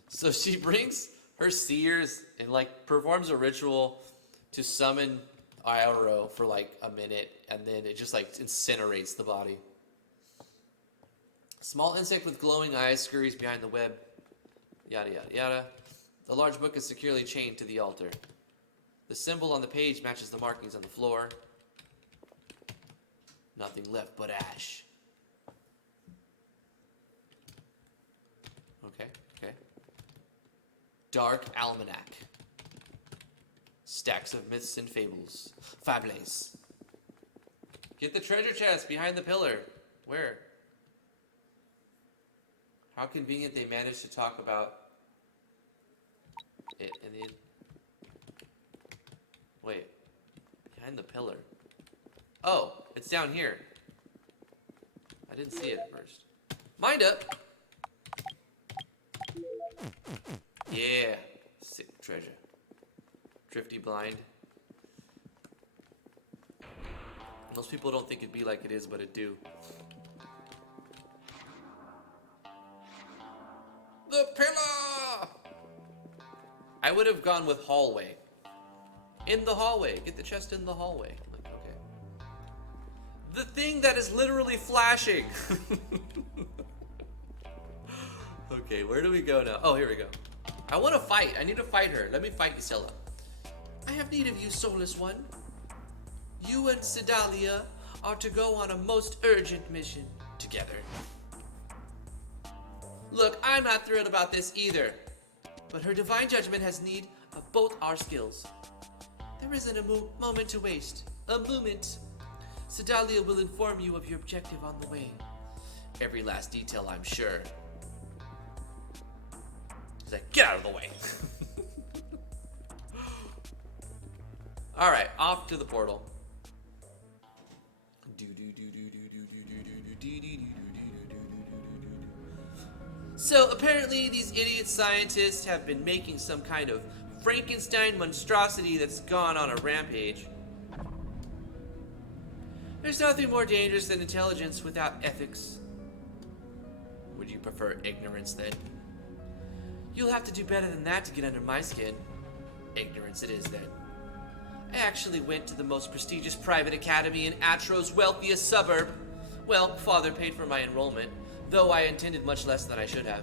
So she brings her seers and performs a ritual to summon Ioro for a minute, and then it just incinerates the body. Small insect with glowing eyes scurries behind the web. Yada yada yada. The large book is securely chained to the altar. The symbol on the page matches the markings on the floor. Nothing left but ash. Okay. Dark Almanac. Stacks of myths and fables. Fables. Get the treasure chest behind the pillar. Where? How convenient they managed to talk about it in the... Wait. Behind the pillar. Oh, it's down here. I didn't see it at first. Mind up! Yeah. Sick treasure. Drifty blind. Most people don't think it'd be like it is, but it do. The pillar! I would have gone with hallway. In the hallway. Get the chest in the hallway. Like, okay. The thing that is literally flashing. Okay, where do we go now? Oh, here we go. I want to fight. I need to fight her. Let me fight Ysella. I have need of you, soulless one. You and Sedalia are to go on a most urgent mission together. Look, I'm not thrilled about this either, but her divine judgment has need of both our skills. There isn't a moment to waste. A moment. Sedalia will inform you of your objective on the way. Every last detail, I'm sure. He's like, get out of the way. Alright, off to the portal. So apparently these idiot scientists have been making some kind of Frankenstein monstrosity that's gone on a rampage. There's nothing more dangerous than intelligence without ethics. Would you prefer ignorance then? You'll have to do better than that to get under my skin. Ignorance it is then. I actually went to the most prestigious private academy in Atro's wealthiest suburb. Well, father paid for my enrollment, though I intended much less than I should have.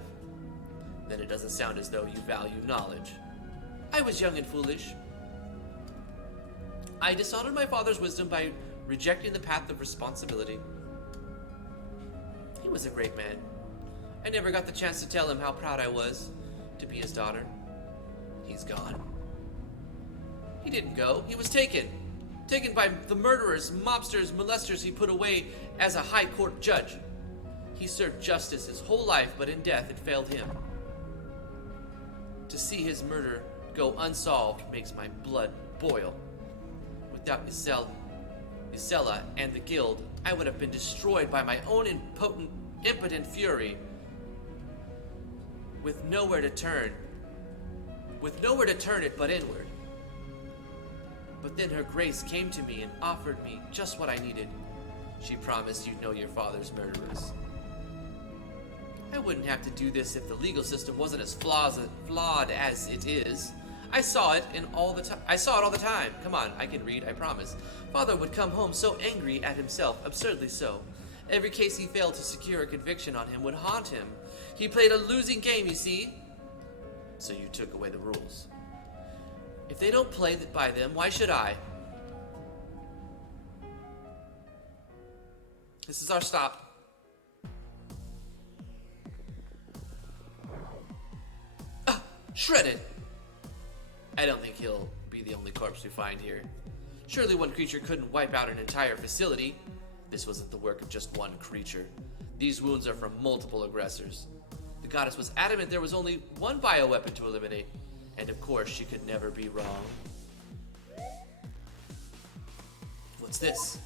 Then it doesn't sound as though you value knowledge. I was young and foolish. I dishonored my father's wisdom by rejecting the path of responsibility. He was a great man. I never got the chance to tell him how proud I was to be his daughter. He's gone. He didn't go. He was taken. Taken by the murderers, mobsters, molesters he put away as a high court judge. He served justice his whole life, but in death it failed him. To see his murder go unsolved makes my blood boil. Without Ysella and the guild, I would have been destroyed by my own impotent fury. With nowhere to turn it but inward. But then her grace came to me and offered me just what I needed. She promised you'd know your father's murderers. I wouldn't have to do this if the legal system wasn't as flawed as it is. I saw it all the time. Come on, I can read, I promise. Father would come home so angry at himself, absurdly so. Every case he failed to secure a conviction on him would haunt him. He played a losing game, you see. So you took away the rules. If they don't play by them, why should I? This is our stop. Shredded! I don't think he'll be the only corpse we find here. Surely one creature couldn't wipe out an entire facility. This wasn't the work of just one creature. These wounds are from multiple aggressors. The goddess was adamant there was only one bioweapon to eliminate, and of course she could never be wrong. What's this?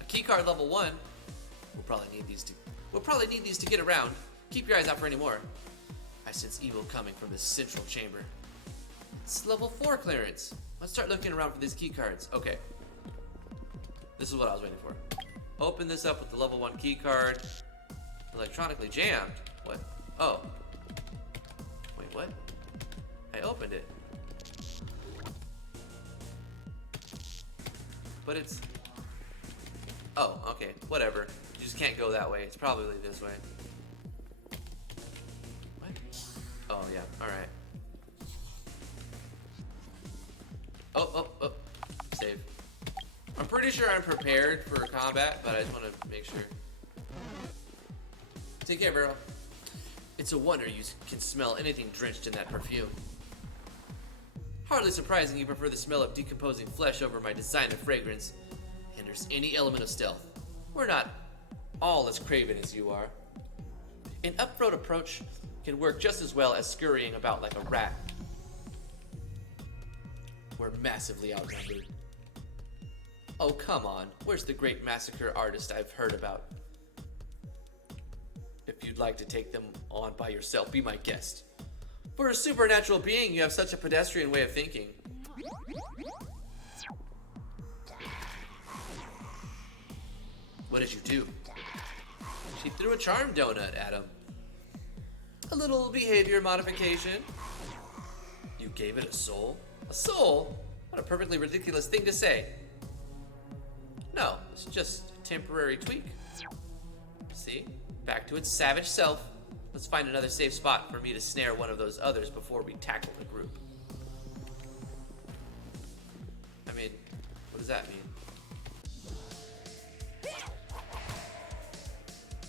A keycard level 1. We'll probably need these to get around. Keep your eyes out for any more. I sense evil coming from this central chamber. It's level 4 clearance. Let's start looking around for these keycards. Okay. This is what I was waiting for. Open this up with the level 1 keycard. Electronically jammed. What? Oh. Wait, what? I opened it. But it's... Oh, okay. Whatever. You just can't go that way. It's probably this way. What? Oh, yeah. Alright. Oh. Save. I'm pretty sure I'm prepared for combat, but I just want to make sure. Take care, Beryl. It's a wonder you can smell anything drenched in that perfume. Hardly surprising you prefer the smell of decomposing flesh over my designer fragrance. Hinders any element of stealth. We're not all as craven as you are. An up-road approach can work just as well as scurrying about like a rat. We're massively outnumbered. Oh, come on. Where's the great massacre artist I've heard about? If you'd like to take them on by yourself, be my guest. For a supernatural being, you have such a pedestrian way of thinking. What did you do? She threw a charm donut at him. A little behavior modification. You gave it a soul? A soul? What a perfectly ridiculous thing to say. No, it's just a temporary tweak. See? Back to its savage self. Let's find another safe spot for me to snare one of those others before we tackle the group. I mean, what does that mean?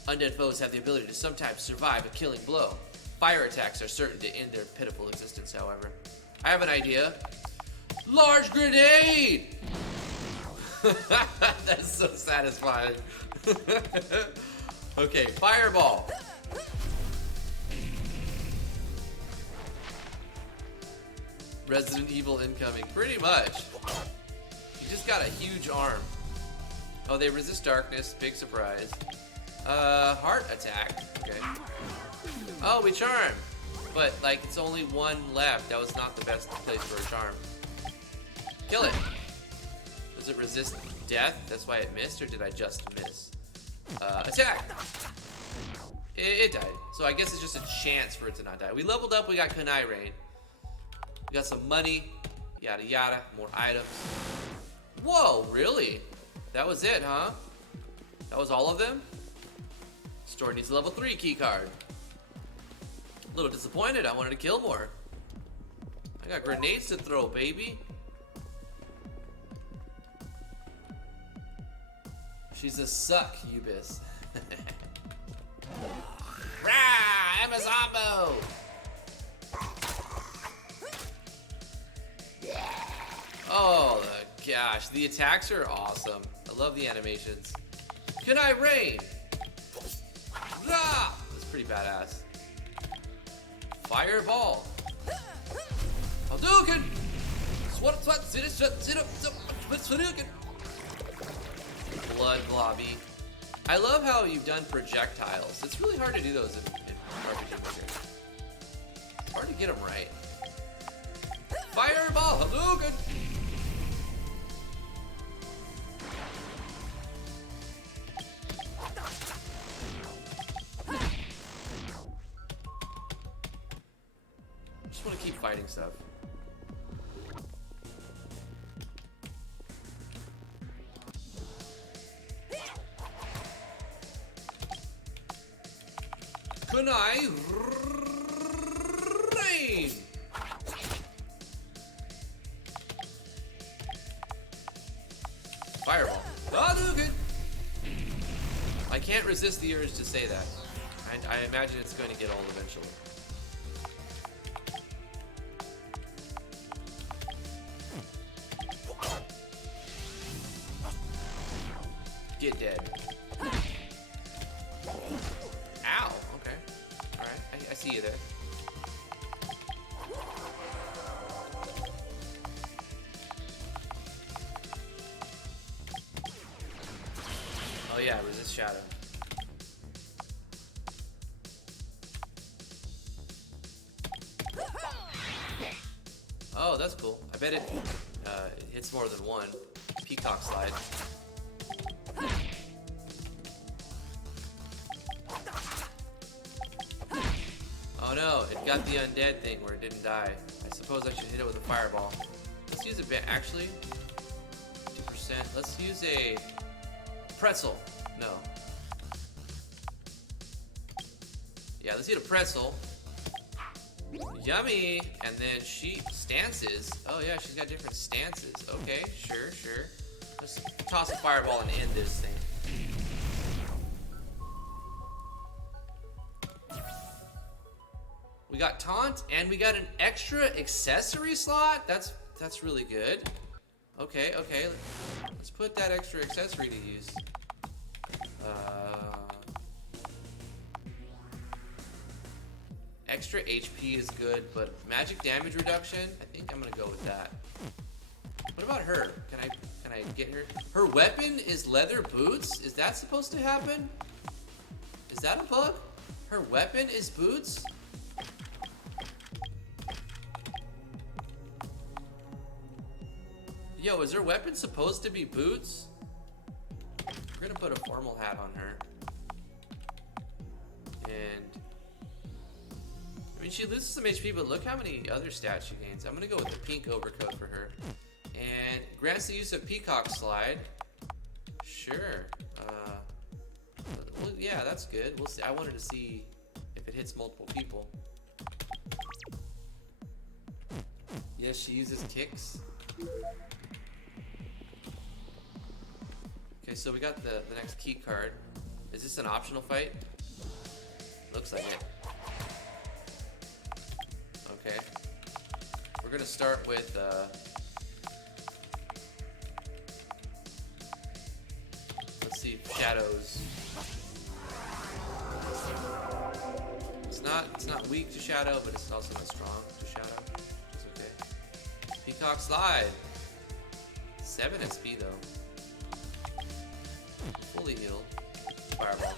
Undead foes have the ability to sometimes survive a killing blow. Fire attacks are certain to end their pitiful existence, however. I have an idea. Large grenade! That's so satisfying. Okay, fireball. Resident Evil incoming. Pretty much. You just got a huge arm. Oh, they resist darkness. Big surprise. Heart attack. Okay. Oh, we charm. But, like, it's only one left. That was not the best place for a charm. Kill it. Does it resist death? That's why it missed, or did I just miss? Attack. It died. So I guess it's just a chance for it to not die. We leveled up. We got Kunai Rain. We got some money. Yada yada. More items. Whoa, really? That was it, huh? That was all of them? Store needs a level 3 key card. A little disappointed. I wanted to kill more. I got grenades to throw, baby. She's a suck, Ubis. Rah! Amazombo! Oh, gosh. The attacks are awesome. I love the animations. Can I rain? Ah! That's pretty badass. Fireball. Hadouken! Blood globby. I love how you've done projectiles. It's really hard to do those in RPG Maker. It's hard to get them right. Fireball! Hadouken! Just want to keep fighting stuff. Kunai Rain! Fireball. Hadouken! I can't resist the urge to say that. I imagine it's going to get old eventually. Get dead. Ow! Okay. Alright, I see you there. Oh yeah, resist shadow. Oh, that's cool. I bet it hits more than one. Peacock slide. Oh no, it got the undead thing where it didn't die. I suppose I should hit it with a fireball. Let's use a bit, actually. 2%. Let's use a pretzel. No. Yeah, let's eat a pretzel. Yummy! And then she stances. Oh yeah, she's got different stances. Okay, sure, sure. Let's toss a fireball and end this thing. We got taunt and we got an extra accessory slot. That's really good. Okay, okay. Let's put that extra accessory to use. Extra HP is good, but magic damage reduction, I think I'm gonna go with that. What about her? Can I get her? Her weapon is leather boots? Is that supposed to happen? Is that a bug? Her weapon is boots? Yo, is her weapon supposed to be boots? We're gonna put a formal hat on her. And I mean, she loses some HP, but look how many other stats she gains. I'm gonna go with the pink overcoat for her. And grants the use of peacock slide. Sure. Well, yeah, that's good. We'll see. I wanted to see if it hits multiple people. Yes, she uses kicks. Okay, so we got the next key card. Is this an optional fight? Looks like it. Okay. We're gonna start with let's see, shadows. It's not weak to shadow, but it's also not strong to shadow. It's okay. Peacock slide. 7 SP though. Fully healed. Fireball.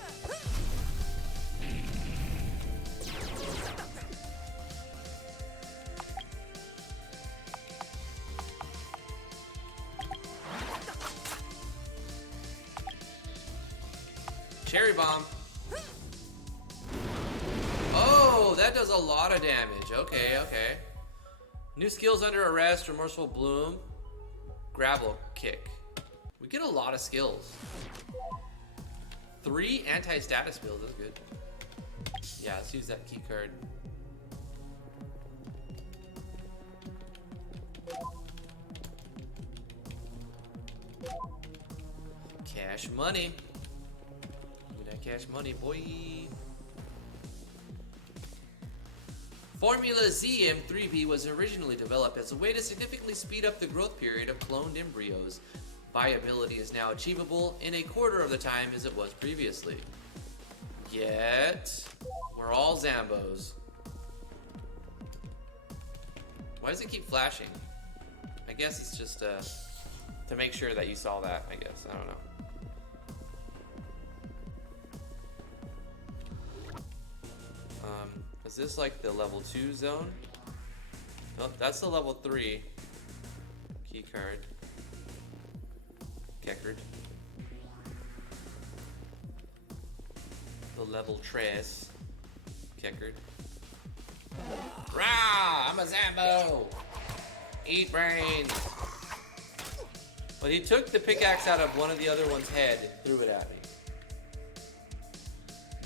Cherry bomb. Oh, that does a lot of damage. Okay, okay. New skills under arrest, remorseful bloom, grapple kick. We get a lot of skills. 3 anti-status builds, that's good. Yeah, let's use that key card. Cash money. Give me that cash money, boy. Formula Z M3B was originally developed as a way to significantly speed up the growth period of cloned embryos. Viability is now achievable in a quarter of the time as it was previously. Yet, we're all Zambos. Why does it keep flashing? I guess it's just to make sure that you saw that, I guess. I don't know. Is this like the level 2 zone? Nope, that's the level 3 key card. Keckard. The level Tres. Keckard. Rah! I'm a Zambo! Eat brains! But he took the pickaxe out of one of the other one's head and threw it at me.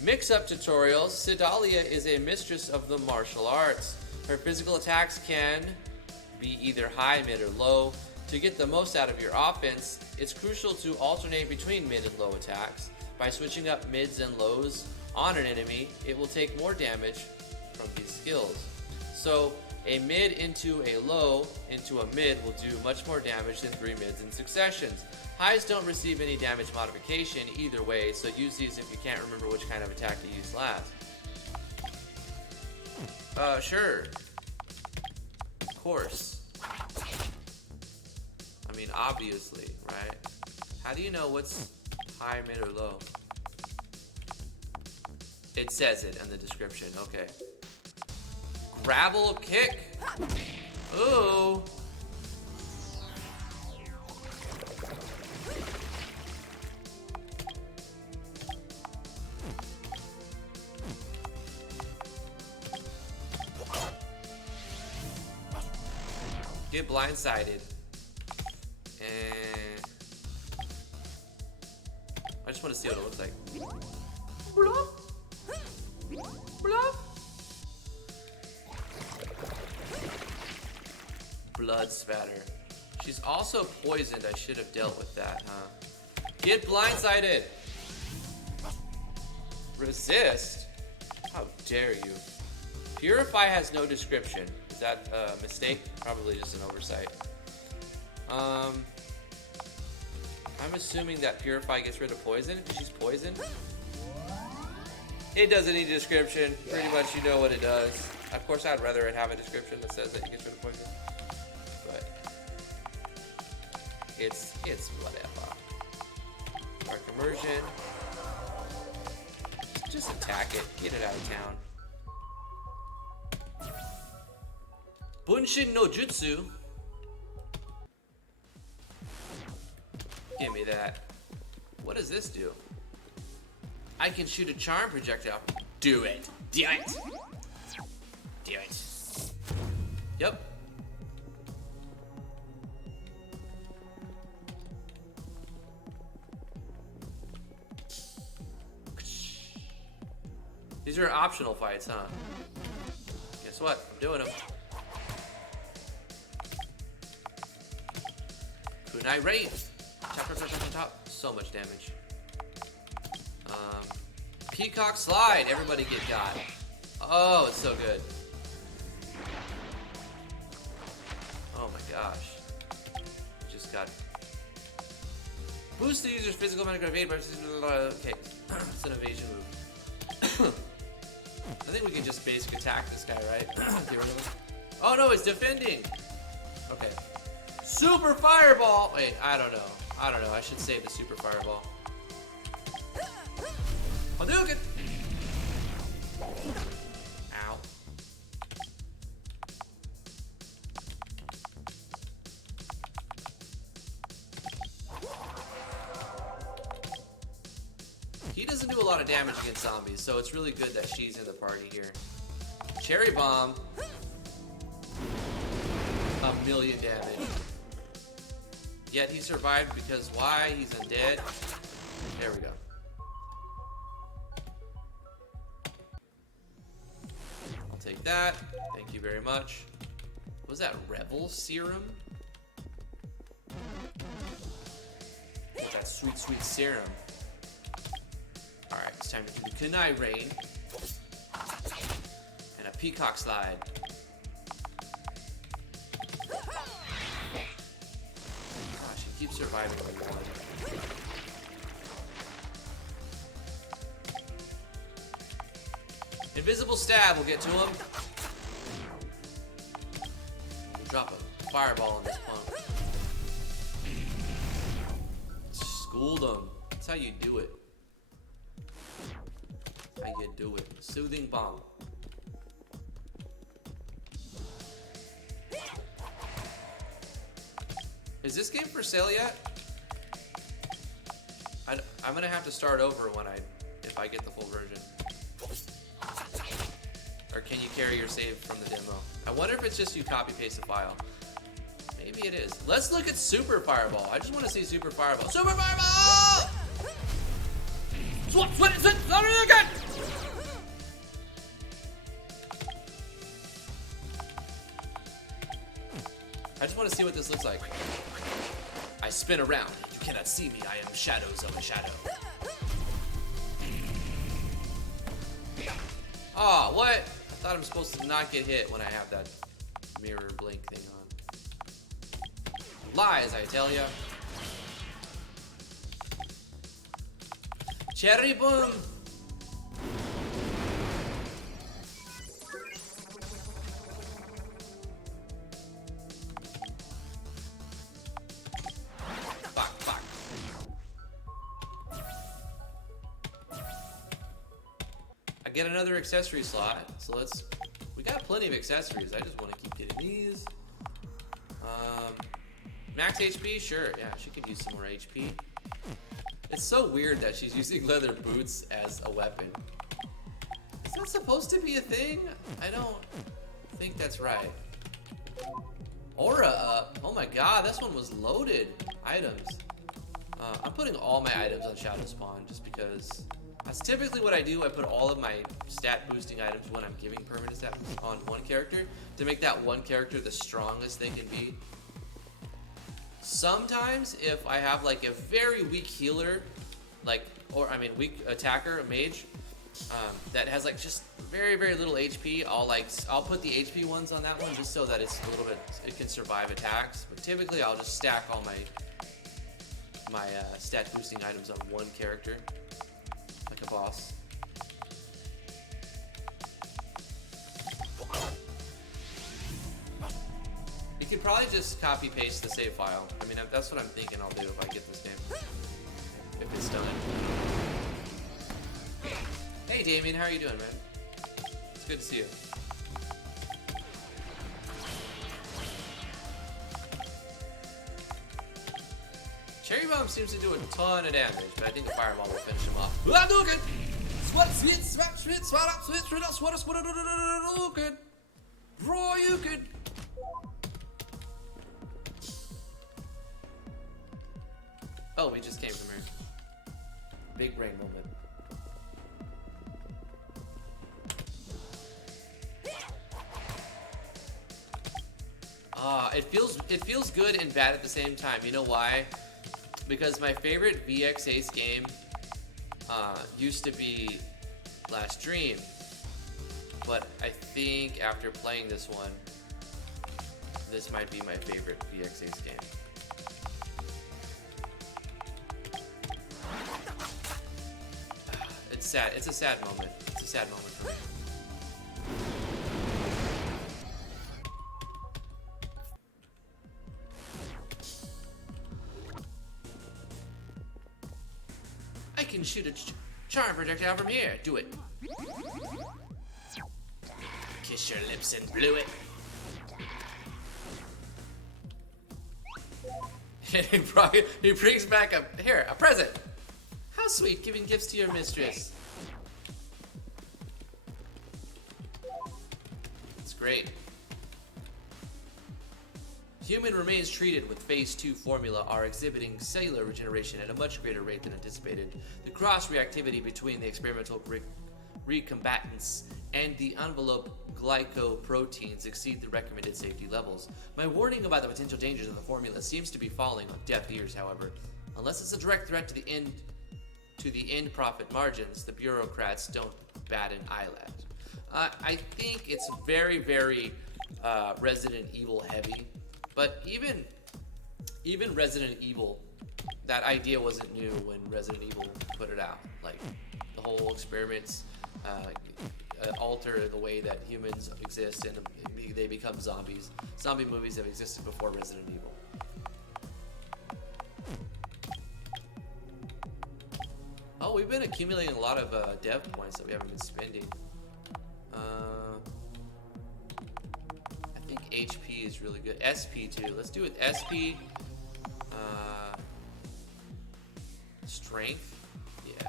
Mix-up tutorials. Sedalia is a mistress of the martial arts. Her physical attacks can be either high, mid, or low. To get the most out of your offense, it's crucial to alternate between mid and low attacks. By switching up mids and lows on an enemy, it will take more damage from these skills. So, a mid into a low into a mid will do much more damage than 3 mids in successions. Highs don't receive any damage modification either way, so use these if you can't remember which kind of attack to use last. Sure. Of course. I mean, obviously, right? How do you know what's high, mid, or low? It says it in the description, okay. Gravel kick. Ooh. Get blindsided. And I just want to see what it looks like. Bluff. Bluff. Blood spatter. She's also poisoned. I should have dealt with that, huh? Get blindsided. Resist? How dare you? Purify has no description. Is that a mistake? Probably just an oversight. I'm assuming that Purify gets rid of poison because she's poisoned. It doesn't need a description. Pretty much you know what it does. Of course, I'd rather it have a description that says that it gets rid of poison. But it's whatever. Dark immersion. Just attack it. Get it out of town. Bunshin no Jutsu. Give me that. What does this do? I can shoot a charm projectile. Do it. Do it. Do it. Yep. These are optional fights, huh? Guess what? I'm doing them. Kunai Rain. Chop, chop, chop, chop, chop. So much damage. Peacock Slide. Everybody get got. Oh, it's so good. Oh my gosh. Just got. Boost the user's physical magic evade by. Okay. It's an evasion move. I think we can just basic attack this guy, right? Get rid of him. Oh no, it's defending. Okay. Super Fireball! Wait, I don't know. I should save the Super Fireball. Hadouken! Ow. He doesn't do a lot of damage against zombies, so it's really good that she's in the party here. Cherry Bomb. 1,000,000 damage. Yet he survived because why? He's undead. There we go. I'll take that. Thank you very much. What was that? Revel Serum? What's that sweet, sweet serum? Alright, it's time to do the Kunai Rain. And a Peacock Slide. Gosh, he keeps surviving everyone. Invisible Stab will get to him. Drop a fireball on this punk. Schooled him. That's how you do it. How you do it. Soothing Bomb. Is this game for sale yet? I'm gonna have to start over if I get the full version. Or can you carry your save from the demo? I wonder if it's just you copy paste the file. Maybe it is. Let's look at Super Fireball. I just want to see Super Fireball. Super Fireball! Swat, swat, swat, swat it again! I just want to see what this looks like. I spin around. You cannot see me. I am shadows of a shadow. Oh, what? I thought I'm supposed to not get hit when I have that mirror blink thing on. Lies, I tell ya. Cherry Boom! Fuck. I get another accessory slot, so we got plenty of accessories. I just want to keep getting these. Max HP, sure, yeah, she could use some more HP. It's so weird that she's using leather boots as a weapon. Is that supposed to be a thing? I don't think that's right. Aura up. Oh my god, this one was loaded. Items. I'm putting all my items on Shadow Spawn just because that's typically what I do. I put all of my stat boosting items when I'm giving permanent stat on one character to make that one character the strongest they can be. Sometimes if I have like a very weak healer, weak attacker, a mage, that has like just very, very little HP, I'll put the HP ones on that one just so that it's a little bit, it can survive attacks. But typically I'll just stack all my stat boosting items on one character, like a boss. could probably just copy paste the save file. I mean, that's what I'm thinking I'll do if I get this game. If it's done. Hey Damien, how are you doing, man? It's good to see you. Cherry Bomb seems to do a ton of damage, but I think the Fireball will finish him off. Hadouken! Oh, we just came from here. Big brain moment. It feels good and bad at the same time. You know why? Because my favorite VX Ace game used to be Last Dream, but I think after playing this one, this might be my favorite VX Ace game. It's sad. It's a sad moment. It's a sad moment for me. I can shoot a charm projectile from here. Do it. Kiss your lips and blew it. He brings back a present. How sweet, giving gifts to your mistress. It's great. Human remains treated with Phase 2 formula are exhibiting cellular regeneration at a much greater rate than anticipated. The cross-reactivity between the experimental recombatants and the envelope glycoproteins exceed the recommended safety levels. My warning about the potential dangers of the formula seems to be falling on deaf ears, however. Unless it's a direct threat to the end profit margins, the bureaucrats don't bat an eyelid. I think it's very, very Resident Evil heavy. But even Resident Evil, that idea wasn't new when Resident Evil put it out. Like, the whole experiments alter the way that humans exist and they become zombies. Zombie movies have existed before Resident Evil. Oh, we've been accumulating a lot of dev points that we haven't been spending. I think HP is really good. SP too. Let's do it. SP. Strength. Yeah.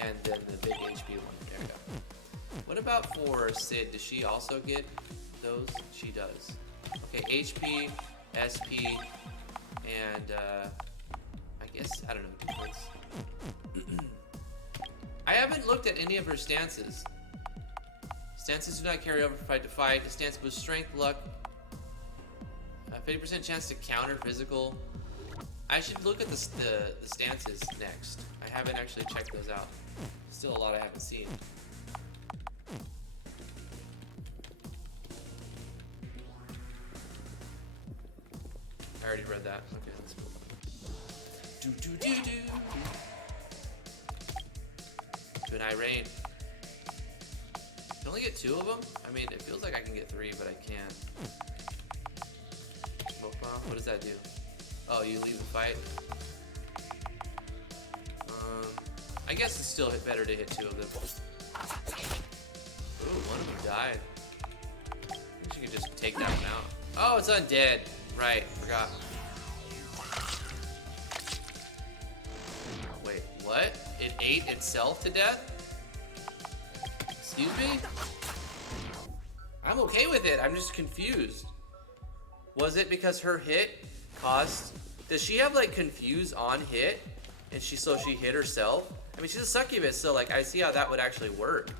And then the big HP one. There we go. What about for Sid? Does she also get those? She does. Okay, HP, SP, and I guess, I don't know. I haven't looked at any of her stances. Stances do not carry over from fight to fight. The stance boosts strength, luck, 50% chance to counter physical. I should look at the stances next. I haven't actually checked those out. Still a lot I haven't seen. I already read that. Okay, that's cool. Do. To an irate. Can only get 2 of them? I mean, it feels like I can get 3, but I can't. Smoke bomb? What does that do? Oh, you leave the fight? I guess it's still better to hit 2 of them. Ooh, one of them died. I think you could just take that one out. Oh, it's undead. Right, forgot. Wait, what? It ate itself to death? Excuse me? I'm okay with it. I'm just confused. Was it because her hit caused... Does she have, like, confuse on hit? And she hit herself? I mean, she's a succubus, so, like, I see how that would actually work.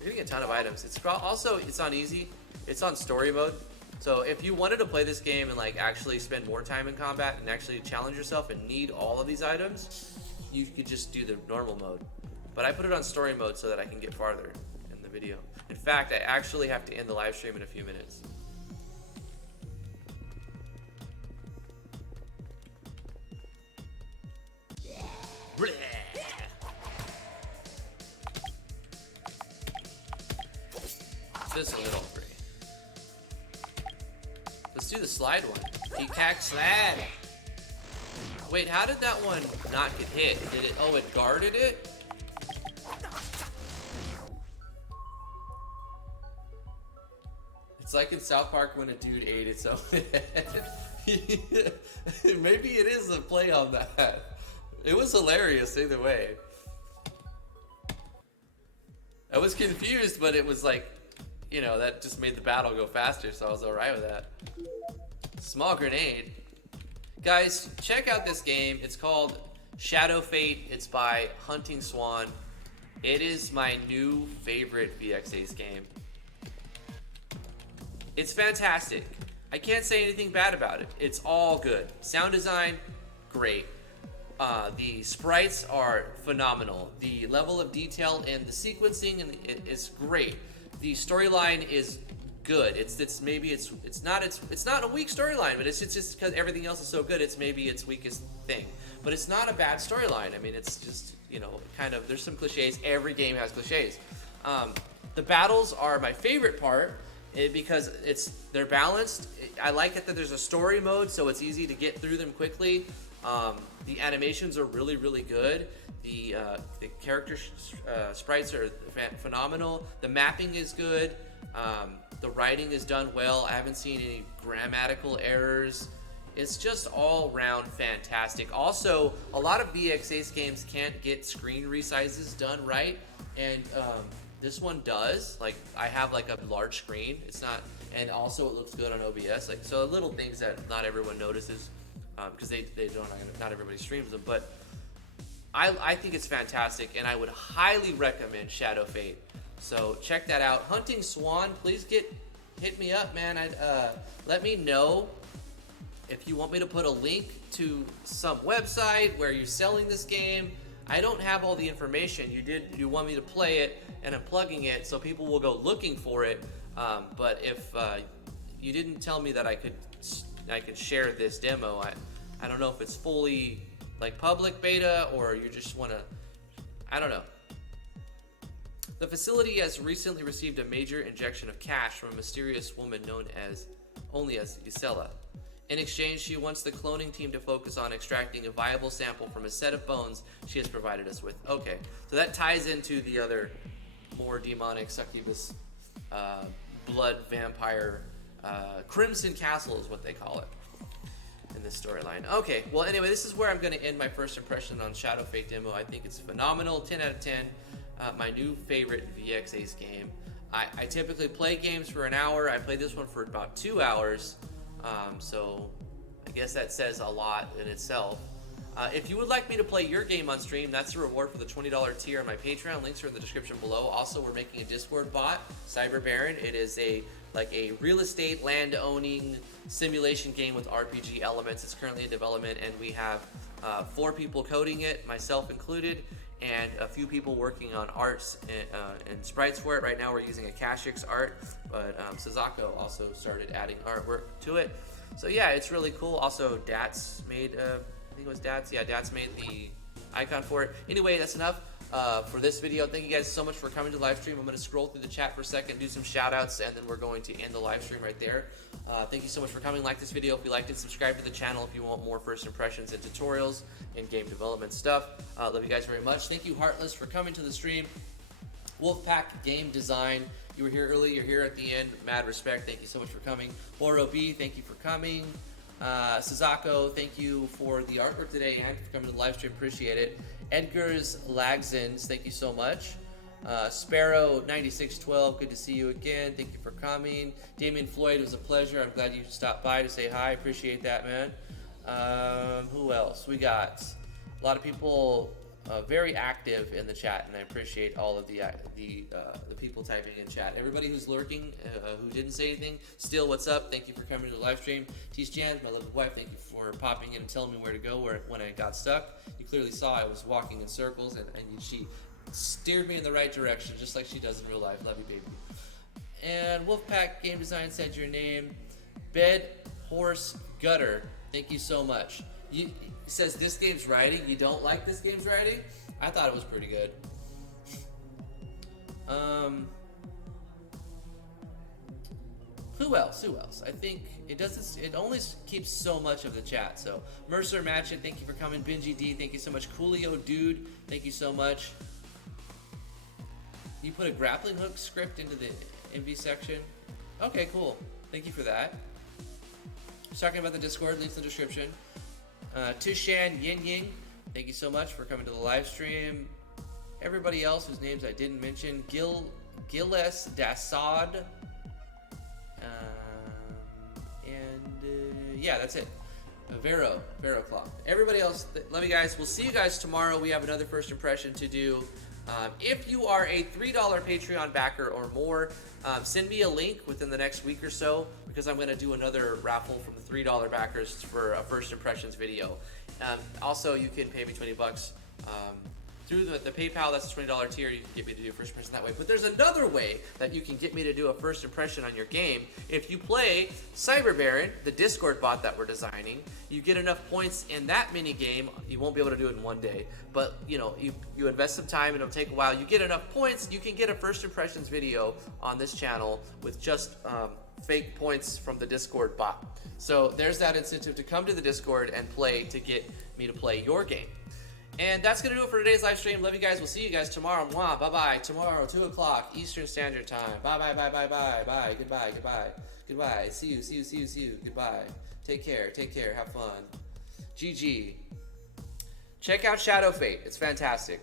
You're getting a ton of items. It's on easy. It's on story mode. So if you wanted to play this game and, like, actually spend more time in combat and actually challenge yourself and need all of these items, you could just do the normal mode. But I put it on story mode so that I can get farther in the video. In fact, I actually have to end the live stream in a few minutes. Bleh. This is a little free. Let's do the slide one. Peacock slide. Wait, how did that one not get hit? Did it? Oh, it guarded it? It's like in South Park when a dude ate its own head. Maybe it is a play on that. It was hilarious either way. I was confused, but it was like, you know, that just made the battle go faster, so I was alright with that. Small grenade. Guys, check out this game. It's called Shadow Fate. It's by Hunting Swan. It is my new favorite VX Ace game. It's fantastic. I can't say anything bad about it. It's all good. Sound design, great. The sprites are phenomenal. The level of detail and the sequencing is great. The storyline is good. It's not a weak storyline, but it's just because everything else is so good. It's maybe its weakest thing, but it's not a bad storyline. I mean, it's just, you know, kind of, there's some cliches. Every game has cliches. The battles are my favorite part. Because they're balanced. I like it that there's a story mode, so it's easy to get through them quickly. The animations are really, really good. The character sprites are phenomenal. The mapping is good. The writing is done well. I haven't seen any grammatical errors. It's just all around fantastic. Also, a lot of VX Ace games can't get screen resizes done right, and this one does. Like, I have like a large screen. It's not, and also it looks good on OBS. Like, so little things that not everyone notices, because they don't, not everybody streams them. But I think it's fantastic, and I would highly recommend Shadow Fate. So check that out. Hunting Swan, please hit me up, man. Let me know if you want me to put a link to some website where you're selling this game. I don't have all the information. You want me to play it, and I'm plugging it so people will go looking for it. But if you didn't tell me that I could share this demo, I don't know if it's fully like public beta or you just want to, I don't know. The facility has recently received a major injection of cash from a mysterious woman known only as Isela. In exchange, she wants the cloning team to focus on extracting a viable sample from a set of bones she has provided us with. Okay, so that ties into the other more demonic succubus blood vampire Crimson Castle is what they call it in this storyline. Okay, well anyway, this is where I'm going to end my first impression on Shadow Fate demo. I think it's phenomenal, 10 out of 10. My new favorite VX Ace game. I typically play games for an hour. I played this one for about 2 hours. So I guess that says a lot in itself. If you would like me to play your game on stream, that's the reward for the $20 tier on my Patreon. Links are in the description below. Also, we're making a Discord bot, Cyber Baron. It is a real estate land owning simulation game with RPG elements. It's currently in development, and we have 4 people coding it, myself included, and a few people working on arts and sprites for it. Right now we're using a Kashix art, but Sazako also started adding artwork to it. So yeah, it's really cool. Also, Dats made, I think it was Dats. Yeah, Dats made the icon for it. Anyway, that's enough for this video. Thank you guys so much for coming to the live stream. I'm going to scroll through the chat for a second, do some shout outs, and then we're going to end the live stream right there. Thank you so much for coming. Like this video if you liked it. Subscribe to the channel if you want more first impressions and tutorials and game development stuff. Love you guys very much. Thank you, Heartless, for coming to the stream. Wolfpack Game Design, you were here early, you're here at the end. Mad respect. Thank you so much for coming. Oro B, thank you for coming. Sazako, thank you for the artwork today and for coming to the live stream. Appreciate it. Edgar's Lagsons, thank you so much. Sparrow 9612, good to see you again. Thank you for coming. Damien Floyd, it was a pleasure. I'm glad you stopped by to say hi. Appreciate that, man. Who else? We got a lot of people very active in the chat, and I appreciate all of the people typing in chat. Everybody who's lurking, who didn't say anything, still, what's up? Thank you for coming to the live stream. Tease Jan, my lovely wife, thank you for popping in and telling me where to go when I got stuck. You clearly saw I was walking in circles, and she steered me in the right direction, just like she does in real life. Love you, baby. And Wolfpack Game Design said your name. Bed Horse Gutter, thank you so much. It says this game's writing. You don't like this game's writing? I thought it was pretty good. Who else? Who else? I think it doesn't. It only keeps so much of the chat. So Mercer Matchin, thank you for coming. Benji D, thank you so much. Coolio Dude, thank you so much. You put a grappling hook script into the MV section. Okay, cool. Thank you for that. Just talking about the Discord, links in the description. Tushan Yin Ying, thank you so much for coming to the live stream. Everybody else whose names I didn't mention, Gilles Dassad, yeah, that's it. Vero Clock. Everybody else, love you guys. We'll see you guys tomorrow. We have another first impression to do. If you are a $3 Patreon backer or more, send me a link within the next week or so, because I'm going to do another raffle from the $3 backers for a first impressions video. Also, you can pay me $20 through the PayPal. That's a $20 tier. You can get me to do a first impression that way. But there's another way that you can get me to do a first impression on your game. If you play Cyber Baron, the Discord bot that we're designing, you get enough points in that mini game. You won't be able to do it in one day, but you know, you invest some time and it'll take a while. You get enough points, you can get a first impressions video on this channel with just fake points from the Discord bot. So there's that incentive to come to the Discord and play to get me to play your game. And that's going to do it for today's live stream. Love you guys. We'll see you guys tomorrow. Mwah. Bye-bye. Tomorrow, 2 o'clock Eastern Standard Time. Bye-bye, bye-bye, bye-bye. Goodbye, goodbye. Goodbye. See you. Goodbye. Take care. Have fun. GG. Check out Shadow Fate. It's fantastic.